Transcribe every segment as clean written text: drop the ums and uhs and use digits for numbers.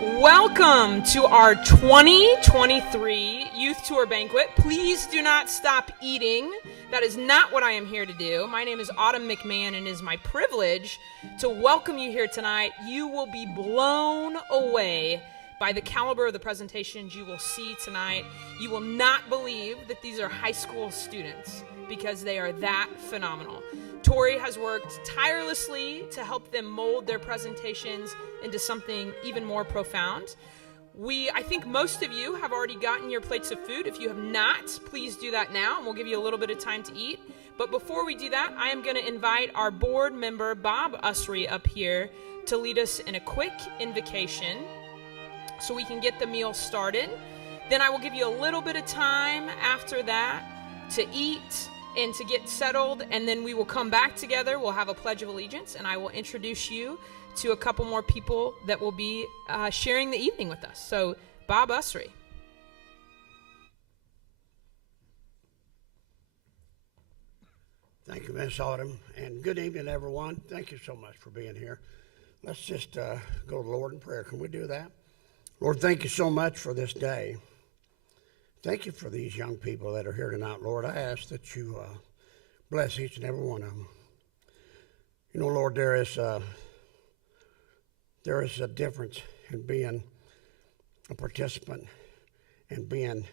Welcome to our 2023 Youth Tour Banquet. Please do not stop eating. That is not what I am here to do. My name is Autumn McMahon, and it is my privilege to welcome you here tonight. You will be blown away by the caliber of the presentations you will see tonight. You will not believe that these are high school students because they are that phenomenal. Tori has worked tirelessly to help them mold their presentations into something even more profound. I think most of you have already gotten your plates of food. If you have not, please do that now, and we'll give you a little bit of time to eat. But before we do that, I am going to invite our board member, Bob Usry, up here to lead us in a quick invocation so we can get the meal started. Then I will give you a little bit of time after that to eat and to get settled, and then we will come back together. We'll have a Pledge of Allegiance, and I will introduce you to a couple more people that will be sharing the evening with us. So, Bob Usry. Thank you, Miss Autumn, and good evening, everyone. Thank you so much for being here. Let's just go to the Lord in prayer. Can we do that? Lord, thank you so much for this day. Thank you for these young people that are here tonight, Lord. I ask that you bless each and every one of them. You know, Lord, there is a difference in being a participant and being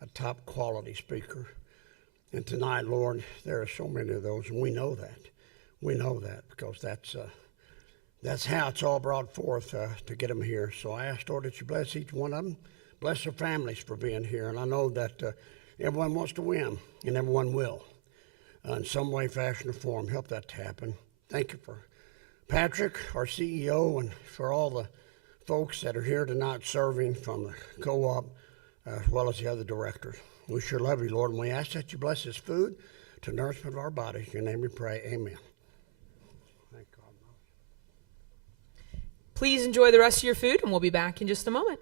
a top quality speaker. And tonight, Lord, there are so many of those, and we know that. We know that because that's how it's all brought forth to get them here. So I ask, Lord, that you bless each one of them. Bless their families for being here. And I know that everyone wants to win, and everyone will. In some way, fashion, or form, help that to happen. Thank you for Patrick, our CEO, and for all the folks that are here tonight serving from the co-op as well as the other directors. We sure love you, Lord, and we ask that you bless this food to nourishment of our bodies. In your name we pray, amen. Thank God. Please enjoy the rest of your food, and we'll be back in just a moment.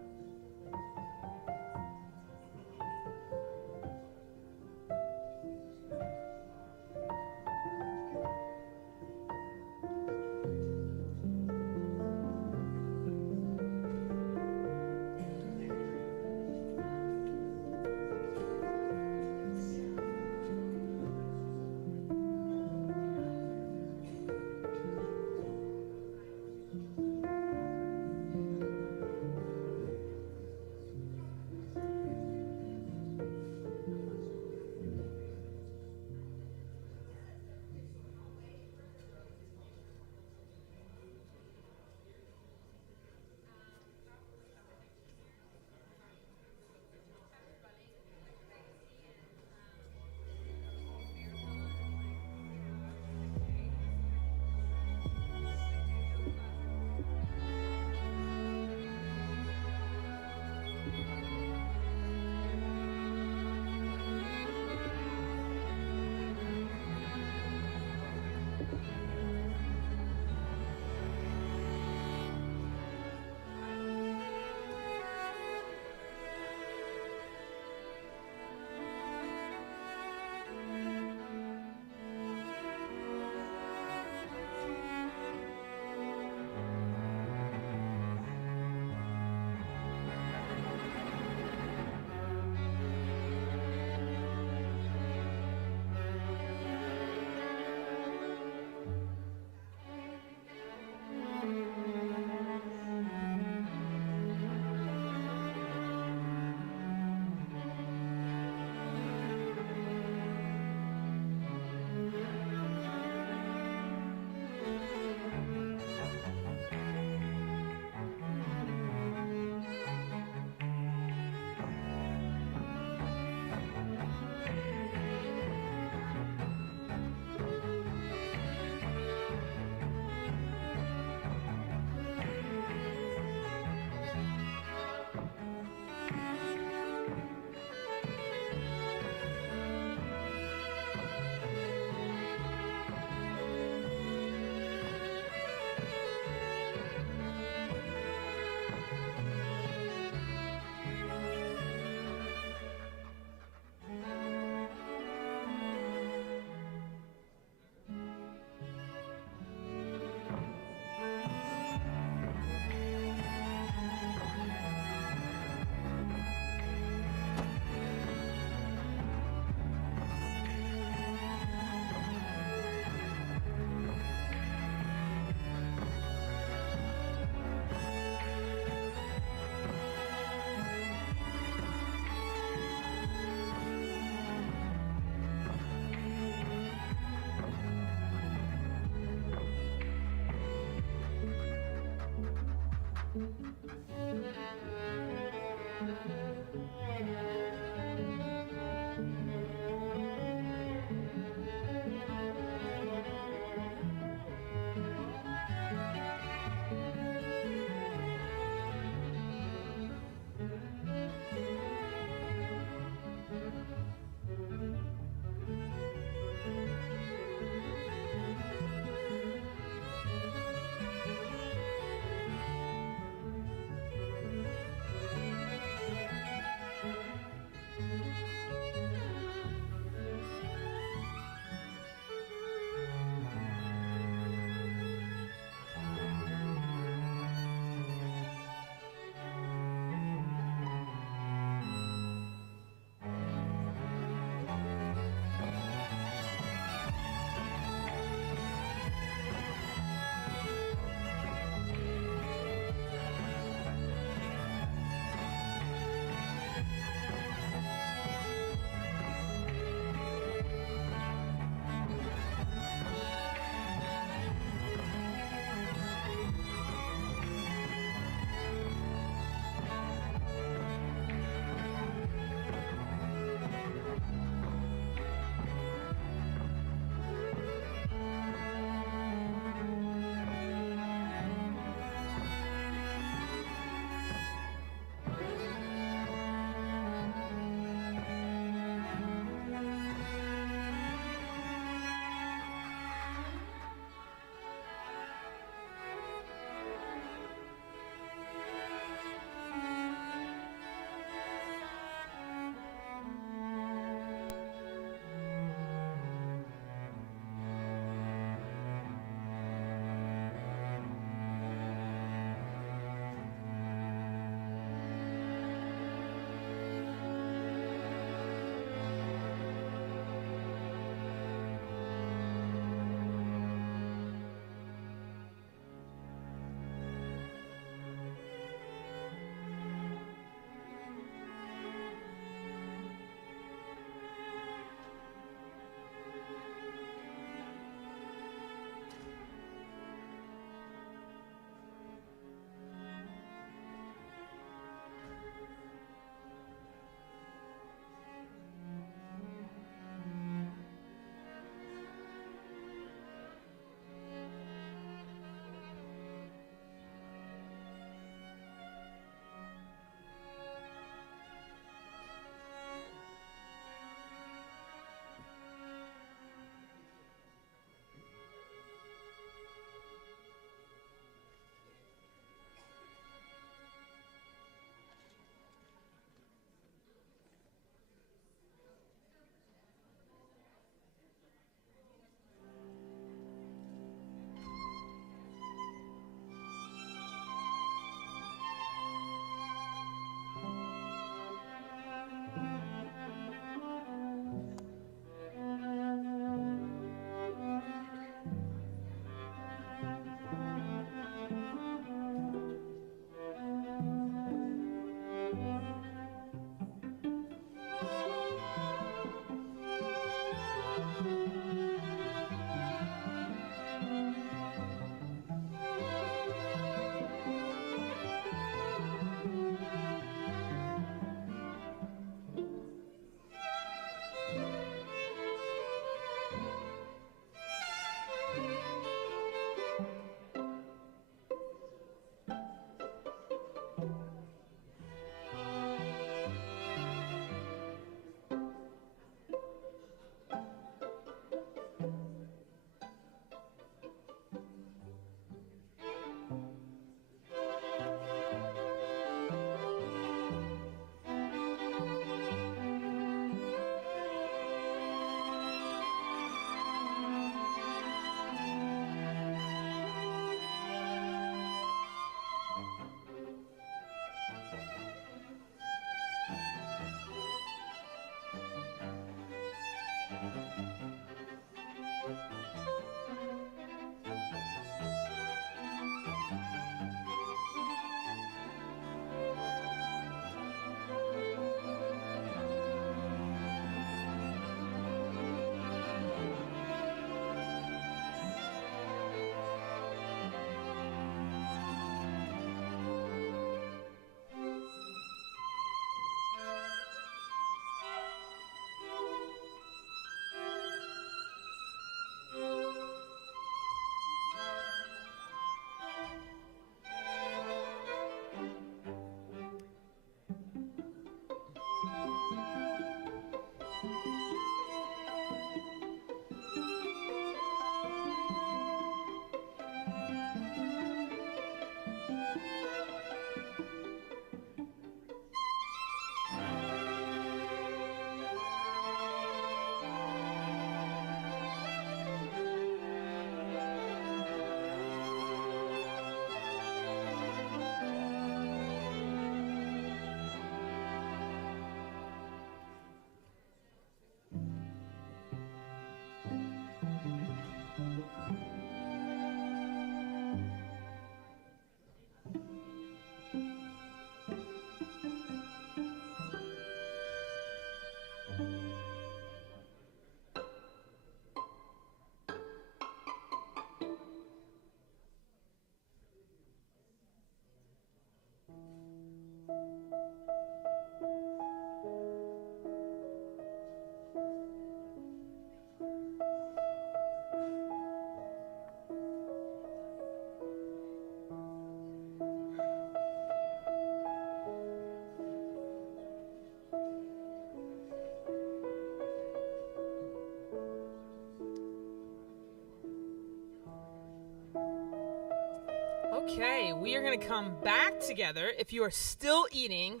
Okay, we are going to come back together. If you are still eating,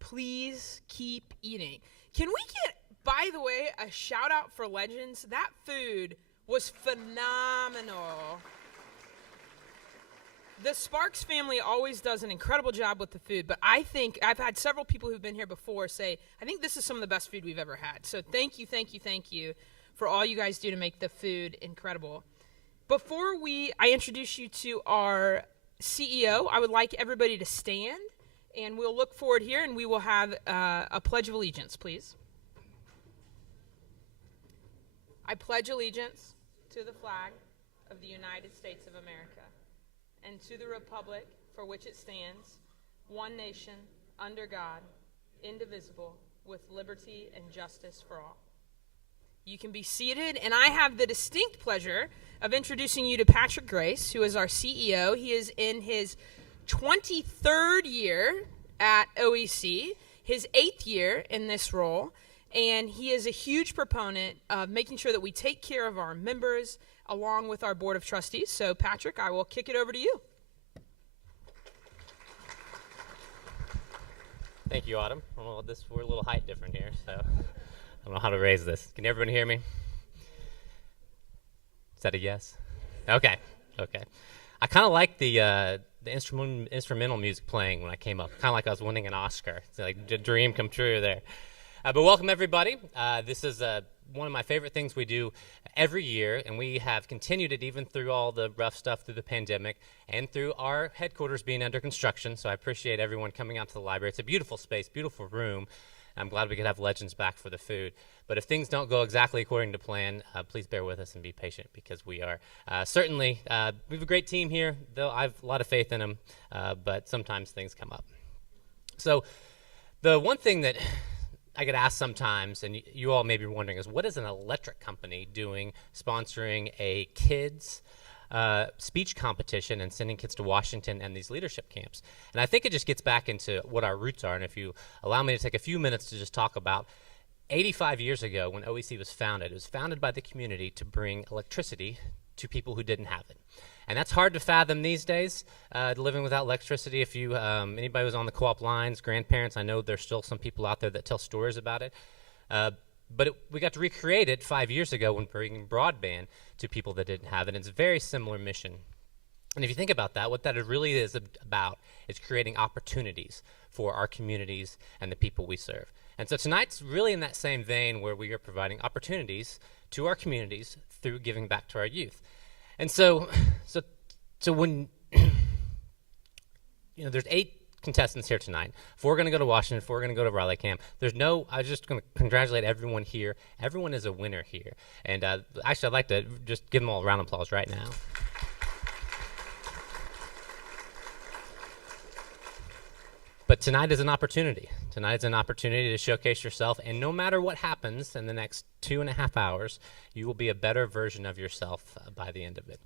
please keep eating. Can we get, by the way, a shout out for Legends? That food was phenomenal. The Sparks family always does an incredible job with the food, but I think I've had several people who've been here before say, I think this is some of the best food we've ever had. So thank you for all you guys do to make the food incredible. Before I introduce you to our CEO, I would like everybody to stand, and we'll look forward here, and we will have a Pledge of Allegiance, please. I pledge allegiance to the flag of the United States of America and to the republic for which it stands, one nation, under God, indivisible, with liberty and justice for all. You can be seated, and I have the distinct pleasure of introducing you to Patrick Grace, who is our CEO. He is in his 23rd year at OEC, his 8th year in this role, and he is a huge proponent of making sure that we take care of our members along with our Board of Trustees. So, Patrick, I will kick it over to you. Thank you, Autumn. Well, we're a little height different here, so I don't know how to raise this. Can everyone hear me? Is that a yes? Okay. I kind of like the instrumental music playing when I came up. Kind of like I was winning an Oscar. It's like a dream come true there. But welcome, everybody. This is one of my favorite things we do every year, and we have continued it even through all the rough stuff through the pandemic and through our headquarters being under construction. So I appreciate everyone coming out to the library. It's a beautiful space, beautiful room. I'm glad we could have Legends back for the food. But if things don't go exactly according to plan, please bear with us and be patient, because we are certainly, we have a great team here, though I have a lot of faith in them, but sometimes things come up. So the one thing that I get asked sometimes, and you all may be wondering, is what is an electric company doing sponsoring a kids speech competition and sending kids to Washington and these leadership camps? And I think it just gets back into what our roots are. And if you allow me to take a few minutes to just talk about 85 years ago when OEC was founded, it was founded by the community to bring electricity to people who didn't have it. And that's hard to fathom these days, living without electricity. If you, anybody who's on the co-op lines, grandparents, I know there's still some people out there that tell stories about it. But we got to recreate it 5 years ago when bringing broadband to people that didn't have it. It's a very similar mission. And if you think about that, what that really is about is creating opportunities for our communities and the people we serve. And so tonight's really in that same vein, where we are providing opportunities to our communities through giving back to our youth. And so when, there's 8 contestants here tonight. 4 are going to go to Washington, 4 are going to go to Raleigh Camp. I was just going to congratulate everyone here. Everyone is a winner here. And actually, I'd like to just give them all a round of applause right now. But tonight is an opportunity. Tonight is an opportunity to showcase yourself, and no matter what happens in the next 2.5 hours, you will be a better version of yourself by the end of it.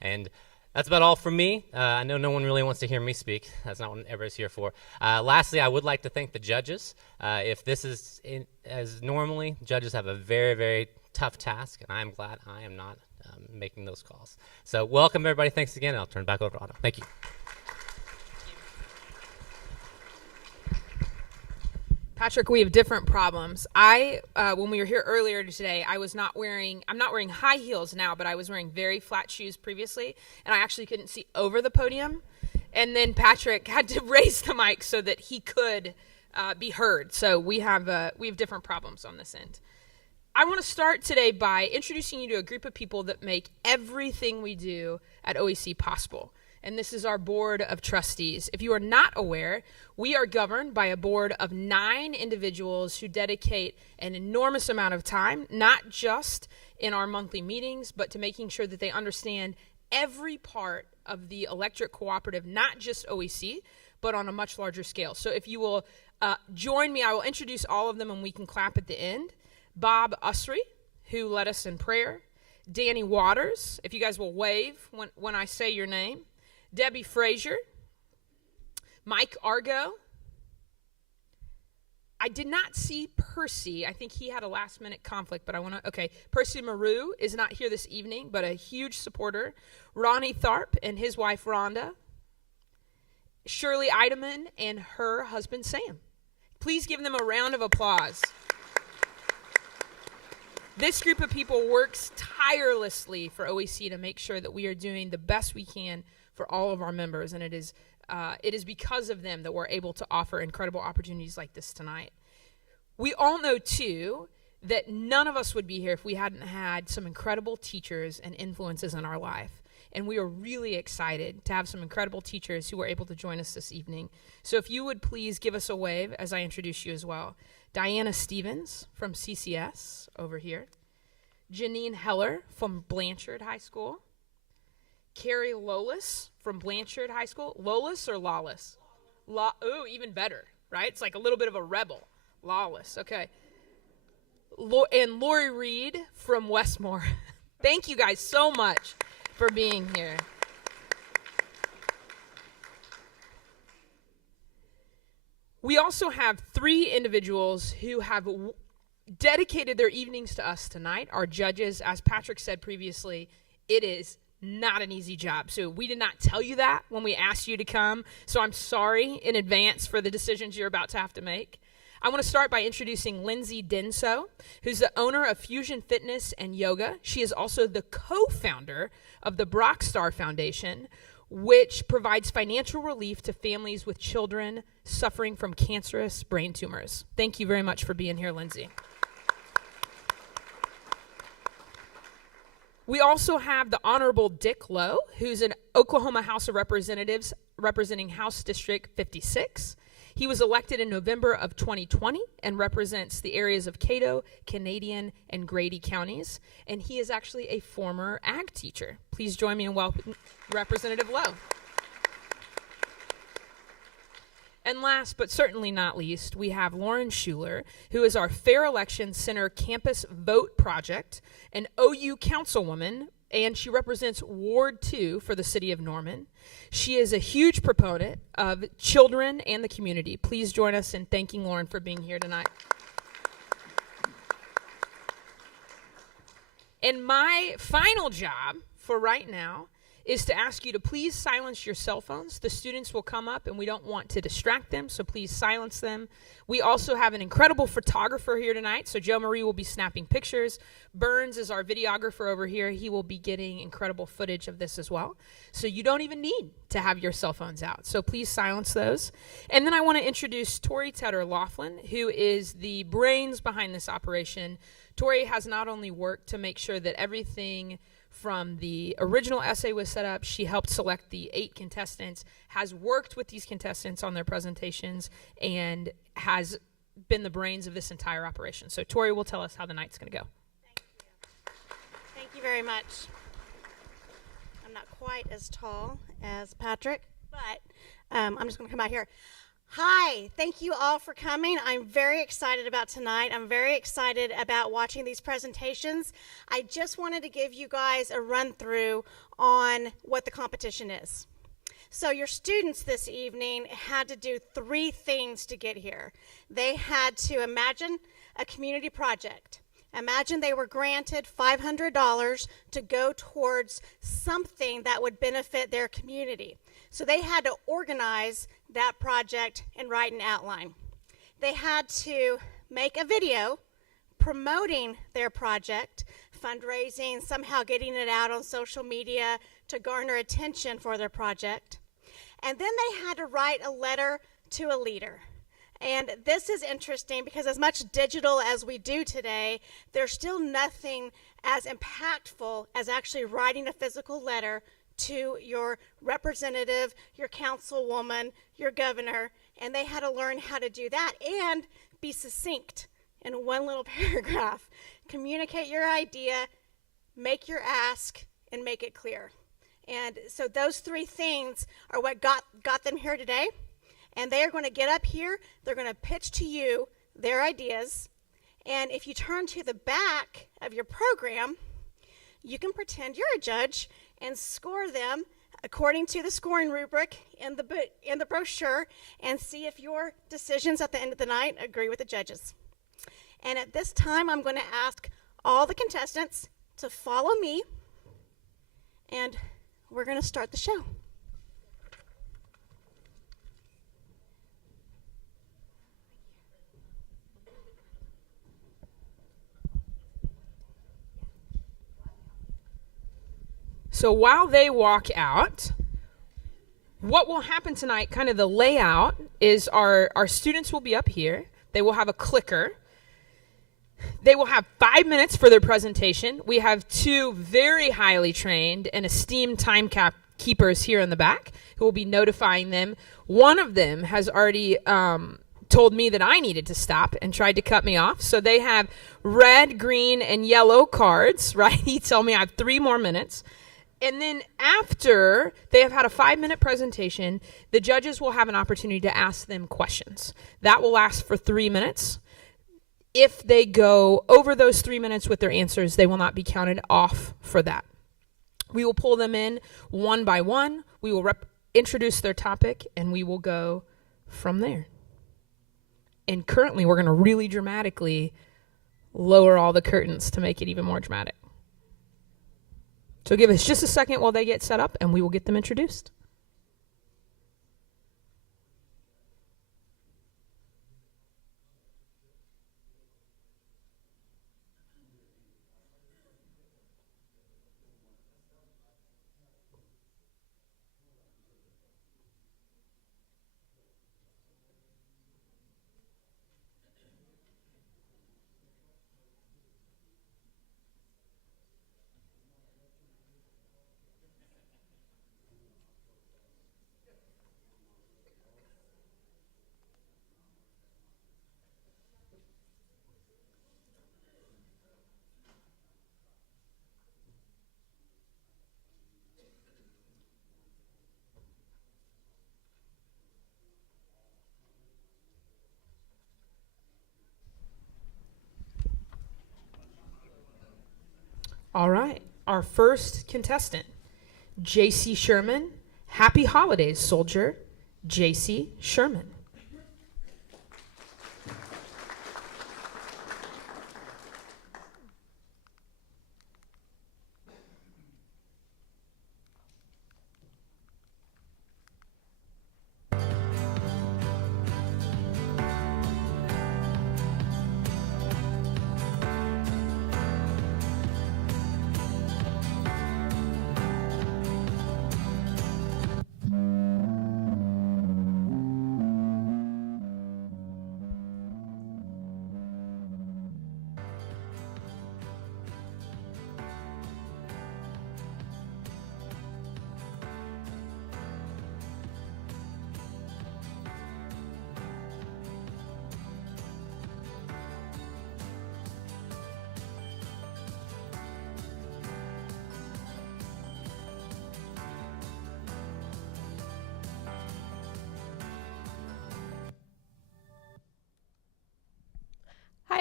And That's about all from me. I know no one really wants to hear me speak. That's not what everybody's here for. Lastly, I would like to thank the judges. If this is as normally, judges have a very, very tough task, and I am glad I am not making those calls. So welcome, everybody. Thanks again, and I'll turn it back over to Otto. Thank you. Patrick, we have different problems. When we were here earlier today, I'm not wearing high heels now, but I was wearing very flat shoes previously, and I actually couldn't see over the podium. And then Patrick had to raise the mic so that he could be heard. So we have different problems on this end. I want to start today by introducing you to a group of people that make everything we do at OEC possible. And this is our board of trustees. If you are not aware, we are governed by a board of 9 individuals who dedicate an enormous amount of time, not just in our monthly meetings, but to making sure that they understand every part of the electric cooperative, not just OEC, but on a much larger scale. So if you will join me, I will introduce all of them and we can clap at the end. Bob Usry, who led us in prayer. Danny Waters, if you guys will wave when I say your name. Debbie Frazier, Mike Argo. I did not see Percy. I think he had a last-minute conflict, but Percy Maru is not here this evening, but a huge supporter. Ronnie Tharp and his wife, Rhonda. Shirley Eidemann and her husband, Sam. Please give them a round of applause. This group of people works tirelessly for OEC to make sure that we are doing the best we can for all of our members, and it is because of them that we're able to offer incredible opportunities like this tonight. We all know, too, that none of us would be here if we hadn't had some incredible teachers and influences in our life, and we are really excited to have some incredible teachers who are able to join us this evening. So if you would please give us a wave as I introduce you as well. Diana Stevens from CCS over here. Janine Heller from Blanchard High School. Carrie Lolis from Blanchard High School. Lolis or Lawless? Ooh, even better, right? It's like a little bit of a rebel. Lawless, okay. And Lori Reed from Westmore. Thank you guys so much for being here. We also have 3 individuals who have dedicated their evenings to us tonight. Our judges, as Patrick said previously, it is not an easy job. So we did not tell you that when we asked you to come. So I'm sorry in advance for the decisions you're about to have to make. I want to start by introducing Lindsay Denso, who's the owner of Fusion Fitness and Yoga. She is also the co-founder of the Brockstar Foundation, which provides financial relief to families with children suffering from cancerous brain tumors. Thank you very much for being here, Lindsay. We also have the Honorable Dick Lowe, who's an Oklahoma House of Representatives representing House District 56. He was elected in November of 2020 and represents the areas of Cato, Canadian, and Grady counties. And he is actually a former ag teacher. Please join me in welcoming Representative Lowe. And last but certainly not least, we have Lauren Schuler, who is our Fair Election Center Campus Vote Project, an OU councilwoman, and she represents Ward 2 for the city of Norman. She is a huge proponent of children and the community. Please join us in thanking Lauren for being here tonight. And my final job for right now is to ask you to please silence your cell phones. The students will come up and we don't want to distract them, so please silence them. We also have an incredible photographer here tonight, so Joe Marie will be snapping pictures. Burns is our videographer over here. He will be getting incredible footage of this as well. So you don't even need to have your cell phones out, so please silence those. And then I want to introduce Tori Tedder Laughlin, who is the brains behind this operation. Tori has not only worked to make sure that everything from the original essay was set up, she helped select the 8 contestants, has worked with these contestants on their presentations, and has been the brains of this entire operation. So Tori will tell us how the night's going to go. Thank you very much. I'm not quite as tall as Patrick, but I'm just going to come out here. Hi, thank you all for coming. I'm very excited about tonight. I'm very excited about watching these presentations. I just wanted to give you guys a run through on what the competition is. So your students this evening had to do 3 things to get here. They had to imagine a community project. Imagine they were granted $500 to go towards something that would benefit their community. So they had to organize that project and write an outline. They had to make a video promoting their project, fundraising, somehow getting it out on social media to garner attention for their project. And then they had to write a letter to a leader. And this is interesting because as much digital as we do today, there's still nothing as impactful as actually writing a physical letter to your representative, your councilwoman, your governor, and they had to learn how to do that and be succinct in one little paragraph. Communicate your idea, make your ask, and make it clear. And so those 3 things are what got them here today. And they are going to get up here, they're going to pitch to you their ideas. And if you turn to the back of your program, you can pretend you're a judge and score them according to the scoring rubric in the brochure and see if your decisions at the end of the night agree with the judges. And at this time, I'm going to ask all the contestants to follow me, and we're going to start the show. So while they walk out, what will happen tonight, kind of the layout, is our students will be up here. They will have a clicker. They will have 5 minutes for their presentation. We have 2 very highly trained and esteemed keepers here in the back who will be notifying them. One of them has already told me that I needed to stop and tried to cut me off. So they have red, green, and yellow cards, right? He told me I have 3 more minutes. And then after they have had a 5-minute presentation, the judges will have an opportunity to ask them questions. That will last for 3 minutes. If they go over those 3 minutes with their answers, they will not be counted off for that. We will pull them in one by one. We will introduce their topic, and we will go from there. And currently, we're going to really dramatically lower all the curtains to make it even more dramatic. So give us just a second while they get set up, and we will get them introduced. All right, our first contestant, J.C. Sherman. Happy holidays, soldier. J.C. Sherman.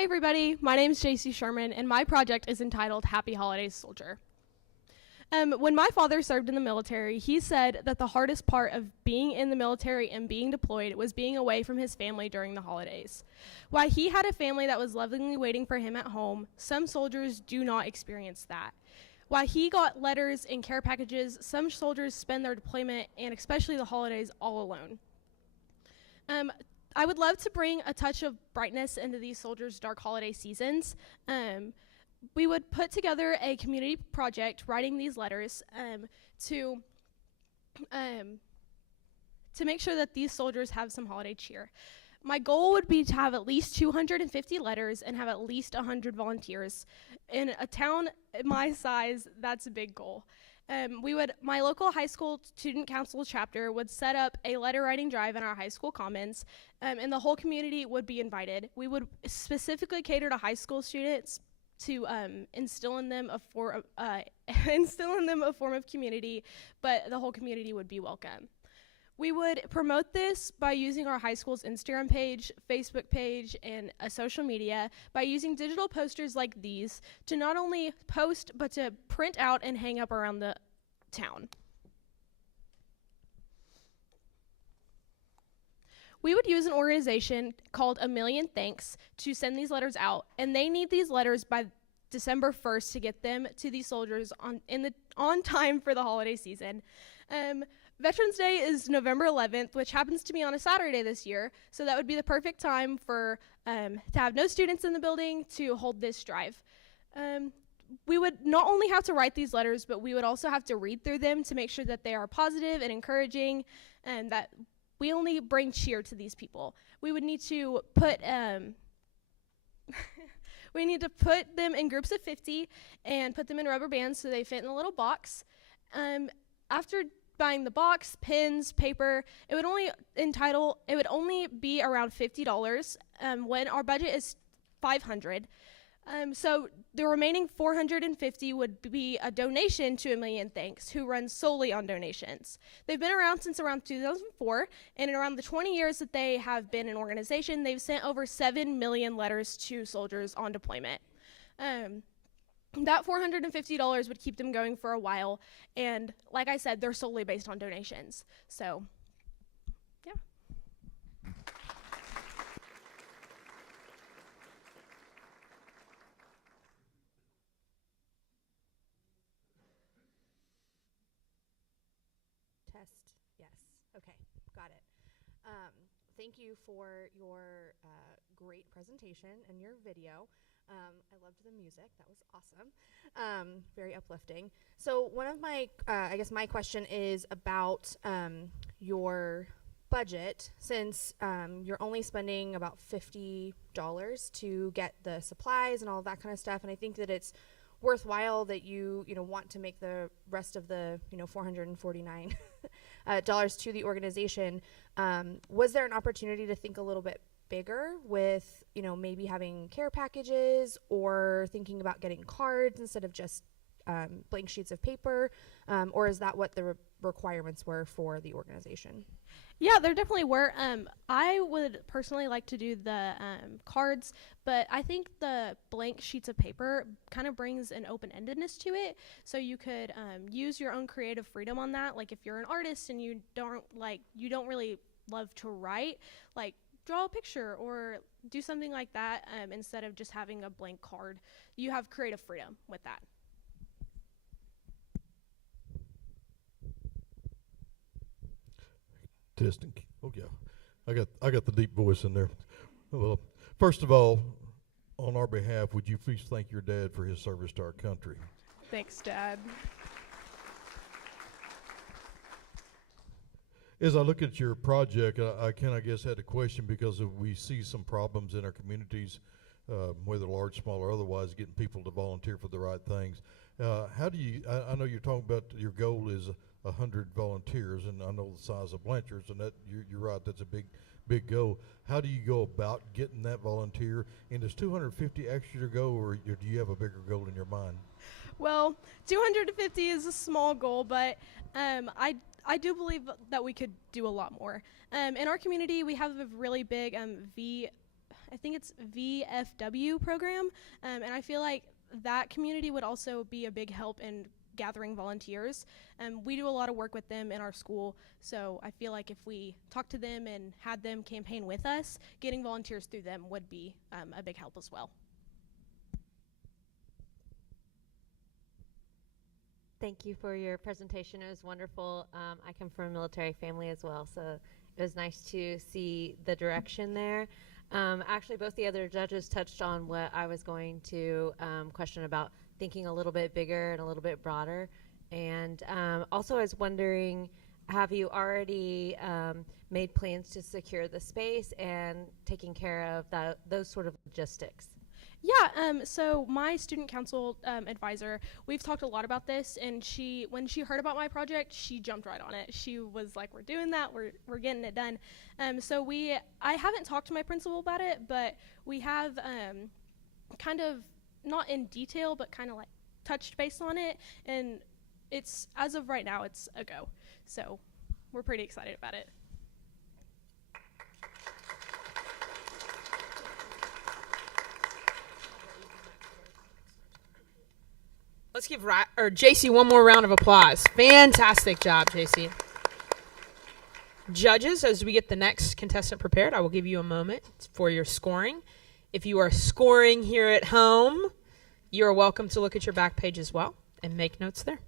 Hi everybody, my name is JC Sherman and my project is entitled Happy Holidays Soldier. When my father served in the military, he said that the hardest part of being in the military and being deployed was being away from his family during the holidays. While he had a family that was lovingly waiting for him at home, some soldiers do not experience that. While he got letters and care packages, some soldiers spend their deployment and especially the holidays all alone. I would love to bring a touch of brightness into these soldiers' dark holiday seasons. We would put together a community project writing these letters to make sure that these soldiers have some holiday cheer. My goal would be to have at least 250 letters and have at least 100 volunteers. In a town my size, that's a big goal. My local high school student council chapter would set up a letter writing drive in our high school commons, and the whole community would be invited. We would specifically cater to high school students to instill in them a form of community, but the whole community would be welcome. We would promote this by using our high school's Instagram page, Facebook page, and social media by using digital posters like these to not only post, but to print out and hang up around the town. We would use an organization called A Million Thanks to send these letters out, and they need these letters by December 1st to get them to these soldiers on time for the holiday season. Veterans Day is November 11th, which happens to be on a Saturday this year, so that would be the perfect time for to have no students in the building to hold this drive. We would not only have to write these letters, but we would also have to read through them to make sure that they are positive and encouraging, and that we only bring cheer to these people. We would need to put them in groups of 50 and put them in rubber bands so they fit in a little box. After buying the box, pens, paper, it would only be around $50 when our budget is $500. So the remaining $450 would be a donation to A Million Thanks, who runs solely on donations. They've been around since around 2004, and in around the 20 years that they have been an organization, they've sent over 7 million letters to soldiers on deployment. That $450 would keep them going for a while, and like I said, they're solely based on donations. So, yeah. Test, yes. Okay, got it. Thank you for your great presentation and your video. I loved the music. That was awesome. Very uplifting. So one of my, I guess my question is about your budget, since you're only spending about $50 to get the supplies and all of that kind of stuff, and I think that it's worthwhile that you want to make the rest of the $449 dollars to the organization. Was there an opportunity to think a little bit bigger with maybe having care packages, or thinking about getting cards instead of just blank sheets of paper, or is that what the requirements were for the organization? Yeah, there definitely were. I would personally like to do the cards, but I think the blank sheets of paper kind of brings an open-endedness to it, so you could use your own creative freedom on that. Like if you're an artist and you don't really love to write, like draw a picture or do something like that, instead of just having a blank card. You have creative freedom with that. Testing. Oh yeah, I got the deep voice in there. Well, first of all, on our behalf, would you please thank your dad for his service to our country? Thanks, Dad. As I look at your project, I guess had a question, because we see some problems in our communities, whether large, small, or otherwise, getting people to volunteer for the right things. How do you? I know you're talking about your goal is 100 volunteers, and I know the size of Blanchard's, and that you're right, that's a big goal. How do you go about getting that volunteer? And does 250 extra go, or do you have a bigger goal in your mind? Well, 250 is a small goal, but I do believe that we could do a lot more. In our community, we have a really big I think it's VFW program, and I feel like that community would also be a big help in gathering volunteers. We do a lot of work with them in our school, so I feel like if we talked to them and had them campaign with us, getting volunteers through them would be a big help as well. Thank you for your presentation. It was wonderful. I come from a military family as well, so it was nice to see the direction there. Actually, both the other judges touched on what I was going to question about, thinking a little bit bigger and a little bit broader. And also I was wondering, have you already made plans to secure the space and taking care of those sort of logistics? Yeah, so my student council advisor, we've talked a lot about this, and when she heard about my project, she jumped right on it. She was like, we're doing that, we're getting it done. So I haven't talked to my principal about it, but we have kind of, not in detail, but kind of like touched base on it, and it's, as of right now, it's a go. So we're pretty excited about it. Let's give JC one more round of applause. Fantastic job, JC. Judges, as we get the next contestant prepared, I will give you a moment for your scoring. If you are scoring here at home, you are welcome to look at your back page as well and make notes there.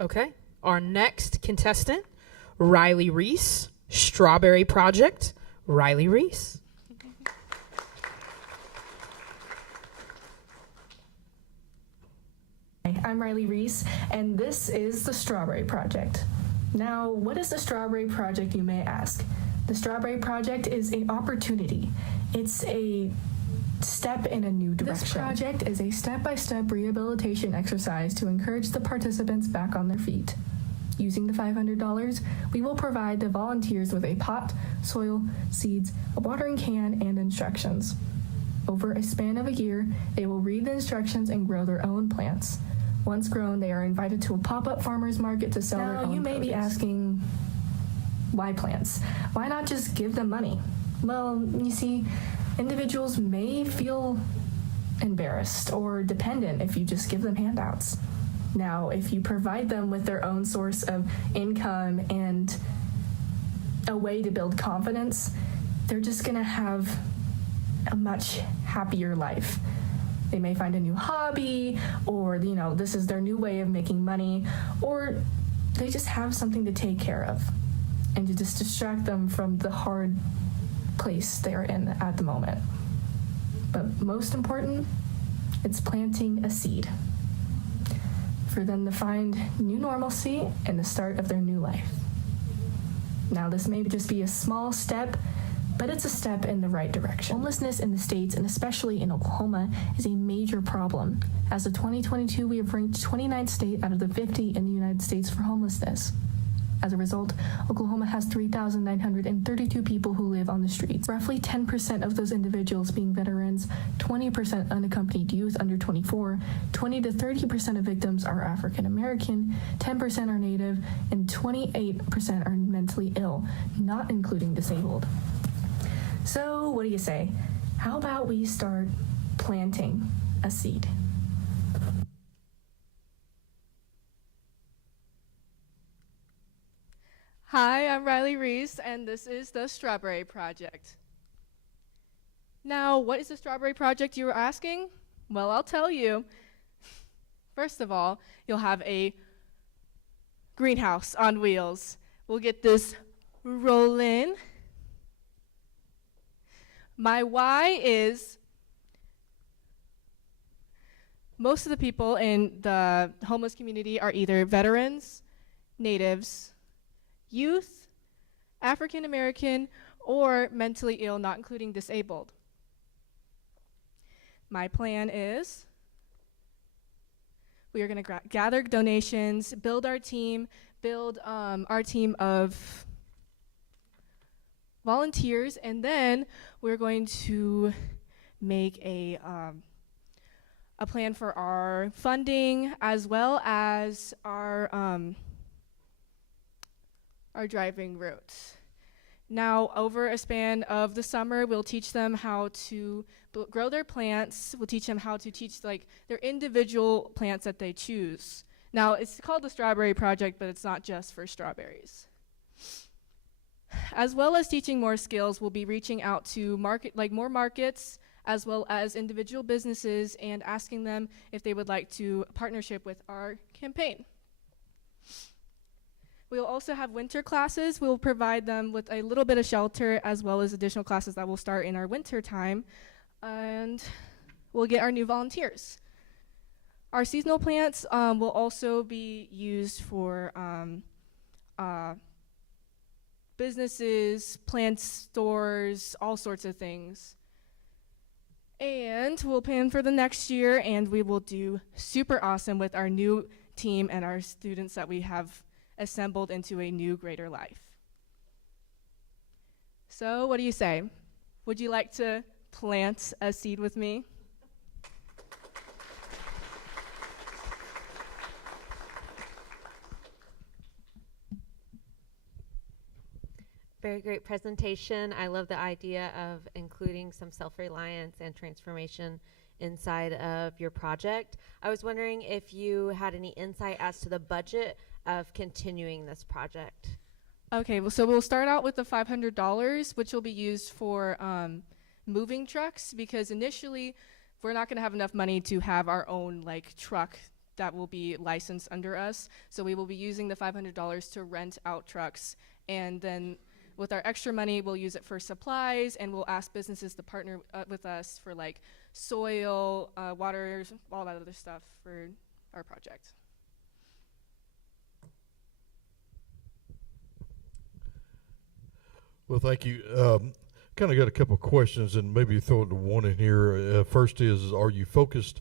Okay, our next contestant, Riley Reese, Strawberry Project. Riley Reese. Hi, I'm Riley Reese, and this is the Strawberry Project. Now, what is the Strawberry Project, you may ask? The Strawberry Project is an opportunity. It's a step in a new direction. This project is a step-by-step rehabilitation exercise to encourage the participants back on their feet. Using the $500, we will provide the volunteers with a pot, soil, seeds, a watering can, and instructions. Over a span of a year, they will read the instructions and grow their own plants. Once grown, they are invited to a pop-up farmer's market to sell their own produce. Now, you may be asking, why plants? Why not just give them money? Well, you see, individuals may feel embarrassed or dependent if you just give them handouts. Now, if you provide them with their own source of income and a way to build confidence, they're just gonna have a much happier life. They may find a new hobby, or this is their new way of making money, or they just have something to take care of and to just distract them from the hard place they are in at the moment. But most important, it's planting a seed for them to find new normalcy and the start of their new life. Now, this may just be a small step, but it's a step in the right direction. Homelessness in the States, and especially in Oklahoma, is a major problem. As of 2022, we have ranked 29th state out of the 50 in the United States for homelessness. As a result, Oklahoma has 3,932 people who live on the streets. Roughly 10% of those individuals being veterans, 20% unaccompanied youth under 24, 20 to 30% of victims are African American, 10% are Native, and 28% are mentally ill, not including disabled. So what do you say? How about we start planting a seed? Hi, I'm Riley Reese, and this is the Strawberry Project. Now, what is the Strawberry Project, you were asking? Well, I'll tell you. First of all, you'll have a greenhouse on wheels. We'll get this rolling. My why is most of the people in the homeless community are either veterans, natives, youth, African American, or mentally ill, not including disabled. My plan is we are going to gather donations, build our team of volunteers, and then we're going to make a plan for our funding as well as our driving routes. Now, over a span of the summer, we'll teach them how to grow their plants. We'll teach them how to teach like their individual plants that they choose. Now, it's called the Strawberry Project, but it's not just for strawberries. As well as teaching more skills, we'll be reaching out to more markets, as well as individual businesses, and asking them if they would like to partnership with our campaign. We'll also have winter classes. We'll provide them with a little bit of shelter, as well as additional classes that will start in our winter time, and we'll get our new volunteers. Our seasonal plants will also be used for businesses, plant stores, all sorts of things. And we'll plan for the next year, and we will do super awesome with our new team and our students that we have assembled into a new greater life. So what do you say? Would you like to plant a seed with me? Very great presentation. I love the idea of including some self-reliance and transformation inside of your project. I was wondering if you had any insight as to the budget of continuing this project. Okay, well, so we'll start out with the $500, which will be used for moving trucks, because initially we're not going to have enough money to have our own truck that will be licensed under us. So we will be using the $500 to rent out trucks, and then with our extra money, we'll use it for supplies, and we'll ask businesses to partner with us for soil, water, all that other stuff for our project. Well, thank you. Kind of got a couple of questions, and maybe throw one in here. First is, are you focused?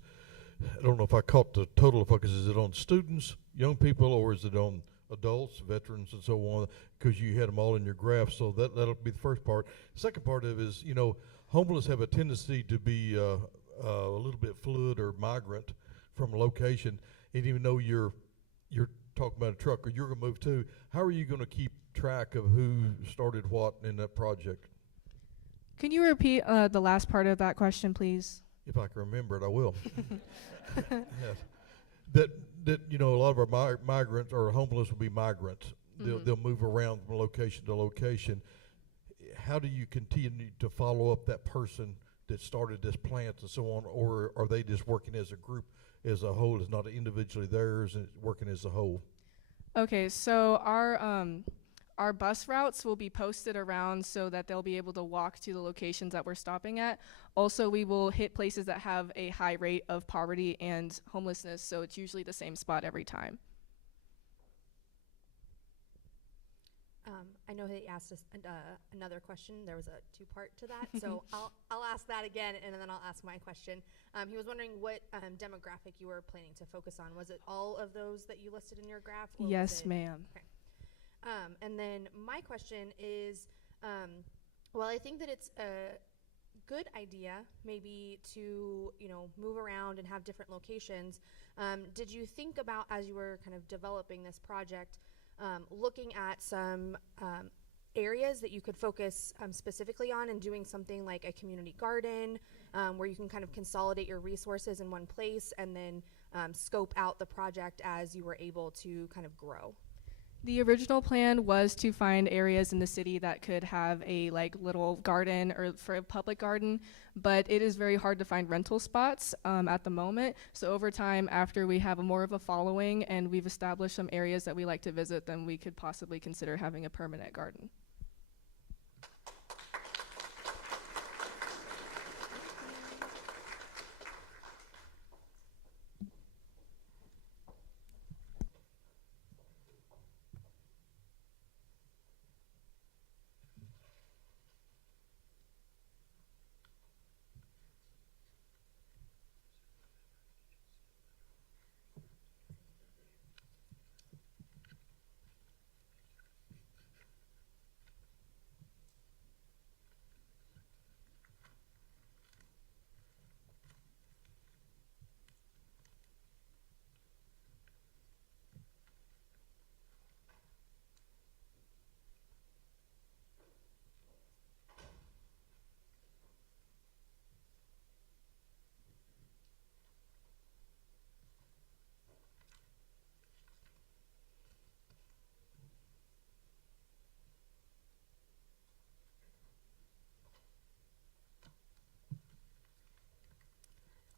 I don't know if I caught the total focus. Is it on students, young people, or is it on adults, veterans, and so on? Because you had them all in your graph, so that'll be the first part. Second part of it is, homeless have a tendency to be a little bit fluid or migrant from a location, and even though you're talking about a truck or you're going to move too, how are you going to keep track of who started what in that project? Can you repeat the last part of that question, please? If I can remember it, I will. Yes. That a lot of our migrants or homeless will be migrants. Mm-hmm. They'll move around from location to location. How do you continue to follow up that person that started this plant and so on, or are they just working as a group, as a whole? It's not individually theirs, and working as a whole. Okay, so our bus routes will be posted around so that they'll be able to walk to the locations that we're stopping at. Also, we will hit places that have a high rate of poverty and homelessness, so it's usually the same spot every time. I know he asked us another question. There was a two-part to that, so I'll ask that again, and then I'll ask my question. He was wondering what demographic you were planning to focus on. Was it all of those that you listed in your graph? Yes, ma'am. Okay. And then my question is, well, I think that it's a good idea maybe to, move around and have different locations. Did you think about, as you were kind of developing this project, looking at some areas that you could focus specifically on, and doing something like a community garden where you can kind of consolidate your resources in one place and then scope out the project as you were able to kind of grow? The original plan was to find areas in the city that could have a little garden or for a public garden, but it is very hard to find rental spots at the moment. So over time, after we have more of a following and we've established some areas that we like to visit, then we could possibly consider having a permanent garden.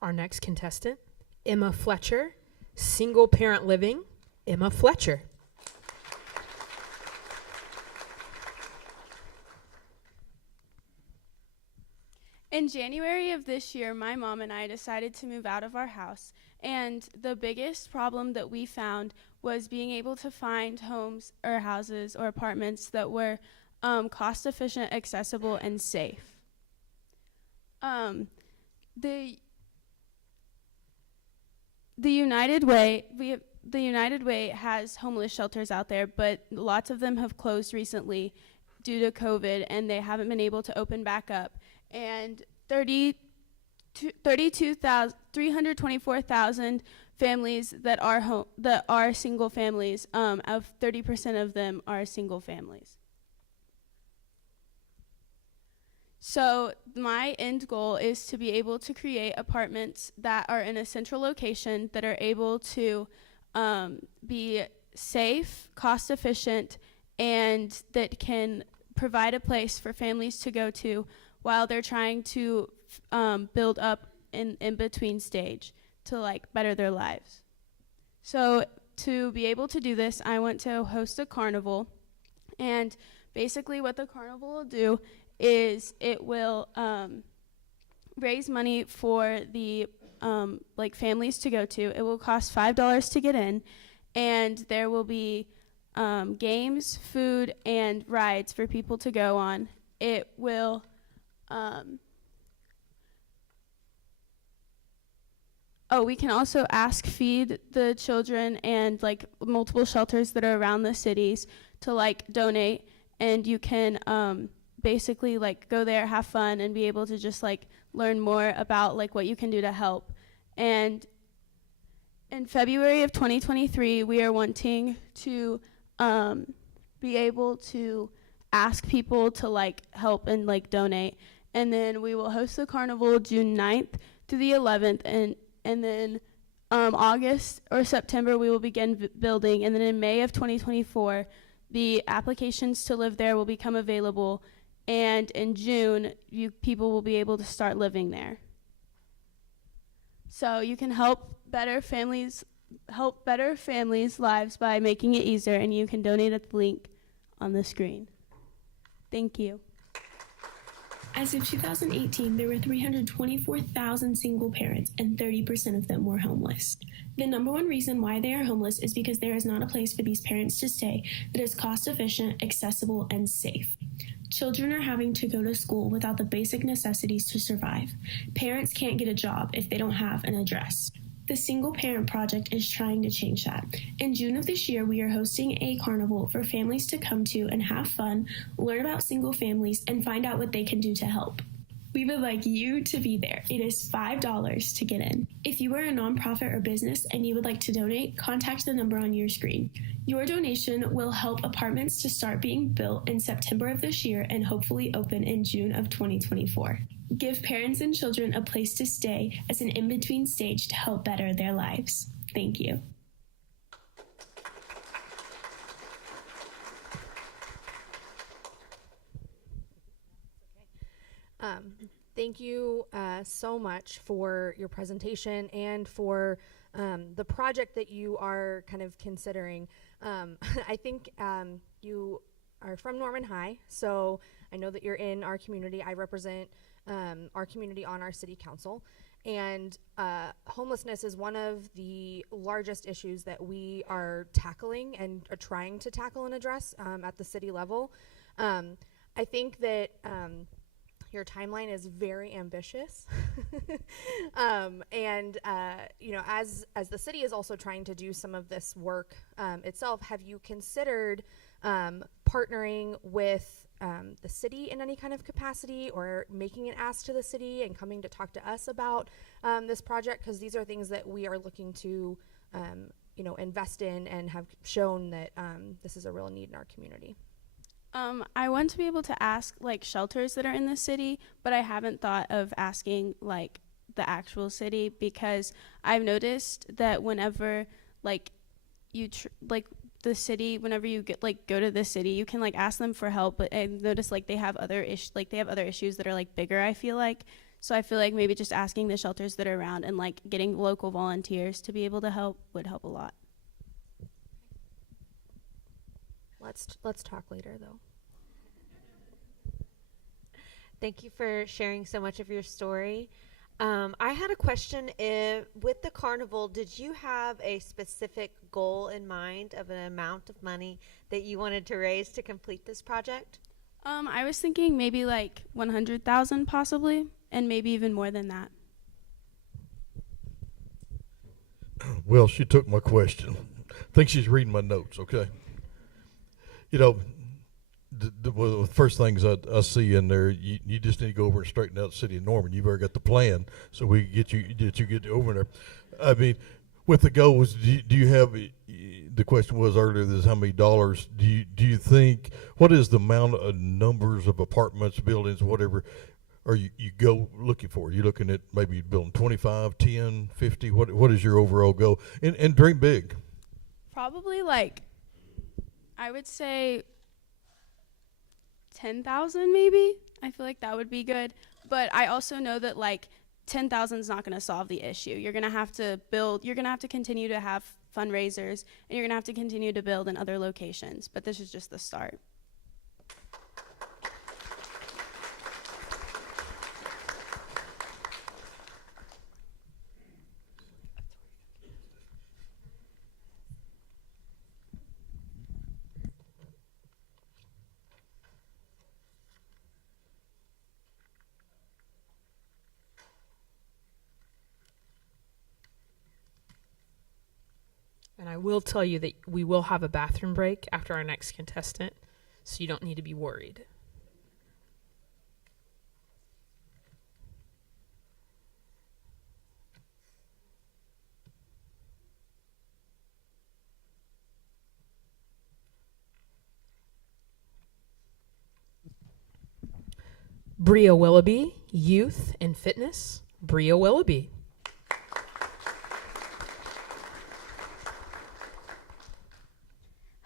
our next contestant, Emma Fletcher, single parent living. Emma Fletcher. In January of this year, my mom and I decided to move out of our house, and the biggest problem that we found was being able to find homes or houses or apartments that were cost efficient, accessible, and safe. The United Way, the United Way has homeless shelters out there, but lots of them have closed recently due to COVID, and they haven't been able to open back up. And 324,000 families that are single families, of 30% of them are single families. So my end goal is to be able to create apartments that are in a central location that are able to be safe, cost efficient, and that can provide a place for families to go to while they're trying to build up in between stage to like better their lives. So to be able to do this, I want to host a carnival, and basically what the carnival will do is it will raise money for the like families to go to. It will cost $5 to get in, and there will be games, food, and rides for people to go on. It will we can also feed the children and like multiple shelters that are around the cities to like donate, and you can basically like go there, have fun, and be able to just like learn more about like what you can do to help. And in February of 2023, we are wanting to be able to ask people to like help and like donate. And then we will host the carnival June 9th to the 11th, and then August or September we will begin building, and then in May of 2024 the applications to live there will become available, and in June people will be able to start living there. So you can help better families' lives by making it easier, and you can donate at the link on the screen. Thank you. As of 2018, there were 324,000 single parents, and 30% of them were homeless. The number one reason why they are homeless is because there is not a place for these parents to stay that is cost efficient, accessible, and safe. Children are having to go to school without the basic necessities to survive. Parents can't get a job if they don't have an address. The Single Parent Project is trying to change that. In June of this year, we are hosting a carnival for families to come to and have fun, learn about single families, and find out what they can do to help. We would like you to be there. It is $5 to get in. If you are a nonprofit or business and you would like to donate, contact the number on your screen. Your donation will help apartments to start being built in September of this year and hopefully open in June of 2024. Give parents and children a place to stay as an in-between stage to help better their lives. Thank you. Thank you so much for your presentation and for the project that you are kind of considering. I think you are from Norman High, so I know that you're in our community. I represent our community on our city council, and homelessness is one of the largest issues that we are tackling and are trying to tackle and address at the city level. I think that your timeline is very ambitious, and you know, as the city is also trying to do some of this work itself, have you considered partnering with the city in any kind of capacity, or making an ask to the city and coming to talk to us about this project? Because these are things that we are looking to you know, invest in and have shown that this is a real need in our community. I want to be able to ask like shelters that are in the city, but I haven't thought of asking like the actual city, because I've noticed that whenever like the city, whenever you go to the city, you can like ask them for help, but I've noticed like they have other issues that are like bigger, I feel like. So I feel like maybe just asking the shelters that are around and like getting local volunteers to be able to help would help a lot. Let's talk later though. Thank you for sharing so much of your story. I had a question. With the carnival, did you have a specific goal in mind of an amount of money that you wanted to raise to complete this project? I was thinking maybe like 100,000 possibly, and maybe even more than that. Well, she took my question. I think she's reading my notes, okay? You know, well, the first things I see in there, you just need to go over and straighten out the city of Norman. You've already got the plan, so we can get over there. I mean, with the goals, do you have, the question was earlier, this how many dollars do you think, what is the amount of numbers of apartments, buildings, whatever, are you go looking for? You're looking at maybe building 25, 10, 50, what is your overall goal? And dream big. Probably like, I would say 10,000 maybe. I feel like that would be good. But I also know that like 10,000 is not going to solve the issue. You're going to have to build, you're going to have to continue to have fundraisers, and you're going to have to continue to build in other locations. But this is just the start. And I will tell you that we will have a bathroom break after our next contestant, so you don't need to be worried. Bria Willoughby, Youth and Fitness. Bria Willoughby.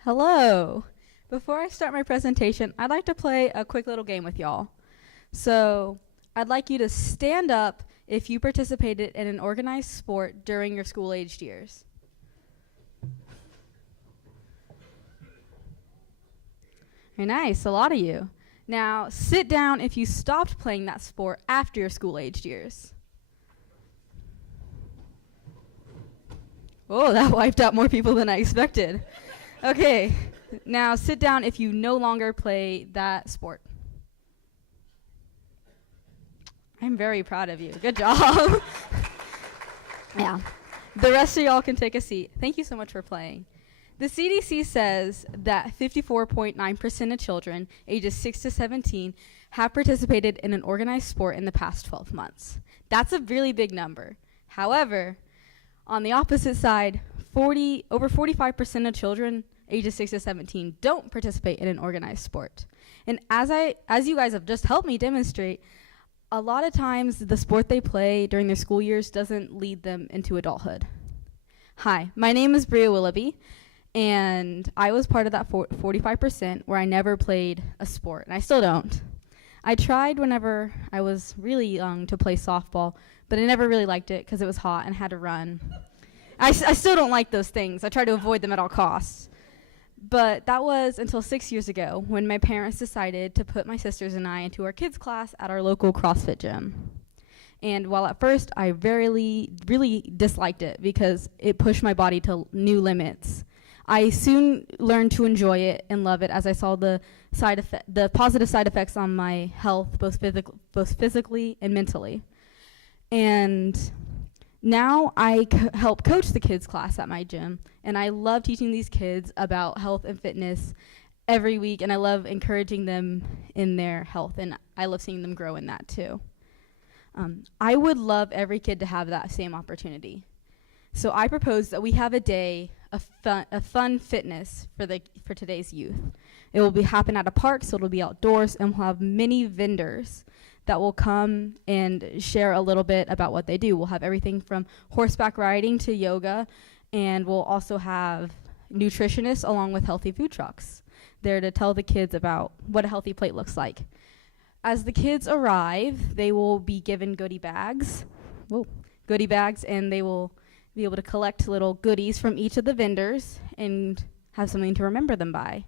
Hello. Before I start my presentation, I'd like to play a quick little game with y'all. So I'd like you to stand up if you participated in an organized sport during your school-aged years. Very nice, a lot of you. Now sit down if you stopped playing that sport after your school-aged years. Oh, that wiped out more people than I expected. Okay, now sit down if you no longer play that sport. I'm very proud of you. Good job. Yeah. The rest of y'all can take a seat. Thank you so much for playing. The CDC says that 54.9% of children ages 6 to 17 have participated in an organized sport in the past 12 months. That's a really big number. However, on the opposite side, over 45% of children ages 6 to 17 don't participate in an organized sport. And as you guys have just helped me demonstrate, a lot of times the sport they play during their school years doesn't lead them into adulthood. Hi, my name is Bria Willoughby, and I was part of that 45% where I never played a sport, and I still don't. I tried whenever I was really young to play softball, but I never really liked it because it was hot and had to run. I still don't like those things. I try to avoid them at all costs. But that was until 6 years ago when my parents decided to put my sisters and I into our kids class at our local CrossFit gym. And while at first I really disliked it because it pushed my body to new limits, I soon learned to enjoy it and love it as I saw the positive side effects on my health, both physically and mentally. And now I help coach the kids class at my gym, and I love teaching these kids about health and fitness every week, and I love encouraging them in their health, and I love seeing them grow in that too. I would love every kid to have that same opportunity. So I propose that we have a day of fun fitness for today's youth. It will happen at a park, so it'll be outdoors, and we'll have many vendors that will come and share a little bit about what they do. We'll have everything from horseback riding to yoga, and we'll also have nutritionists along with healthy food trucks there to tell the kids about what a healthy plate looks like. As the kids arrive, they will be given goodie bags. Whoa, goodie bags, and they will be able to collect little goodies from each of the vendors and have something to remember them by.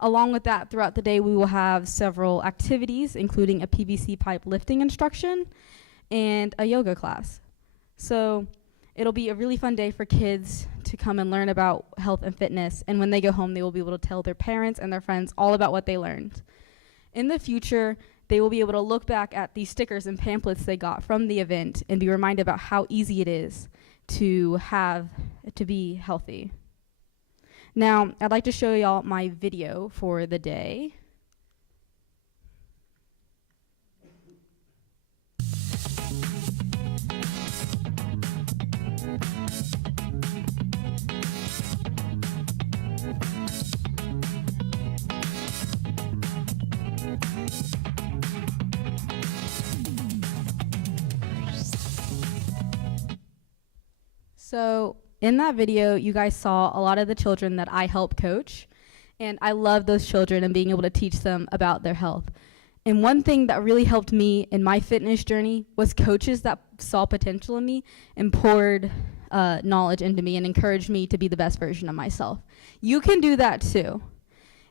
Along with that, throughout the day, we will have several activities, including a PVC pipe lifting instruction and a yoga class. So it'll be a really fun day for kids to come and learn about health and fitness, and when they go home, they will be able to tell their parents and their friends all about what they learned. In the future, they will be able to look back at these stickers and pamphlets they got from the event and be reminded about how easy it is to be healthy. Now, I'd like to show y'all my video for the day. So in that video, you guys saw a lot of the children that I help coach, and I love those children and being able to teach them about their health. And one thing that really helped me in my fitness journey was coaches that saw potential in me and poured knowledge into me and encouraged me to be the best version of myself. You can do that too.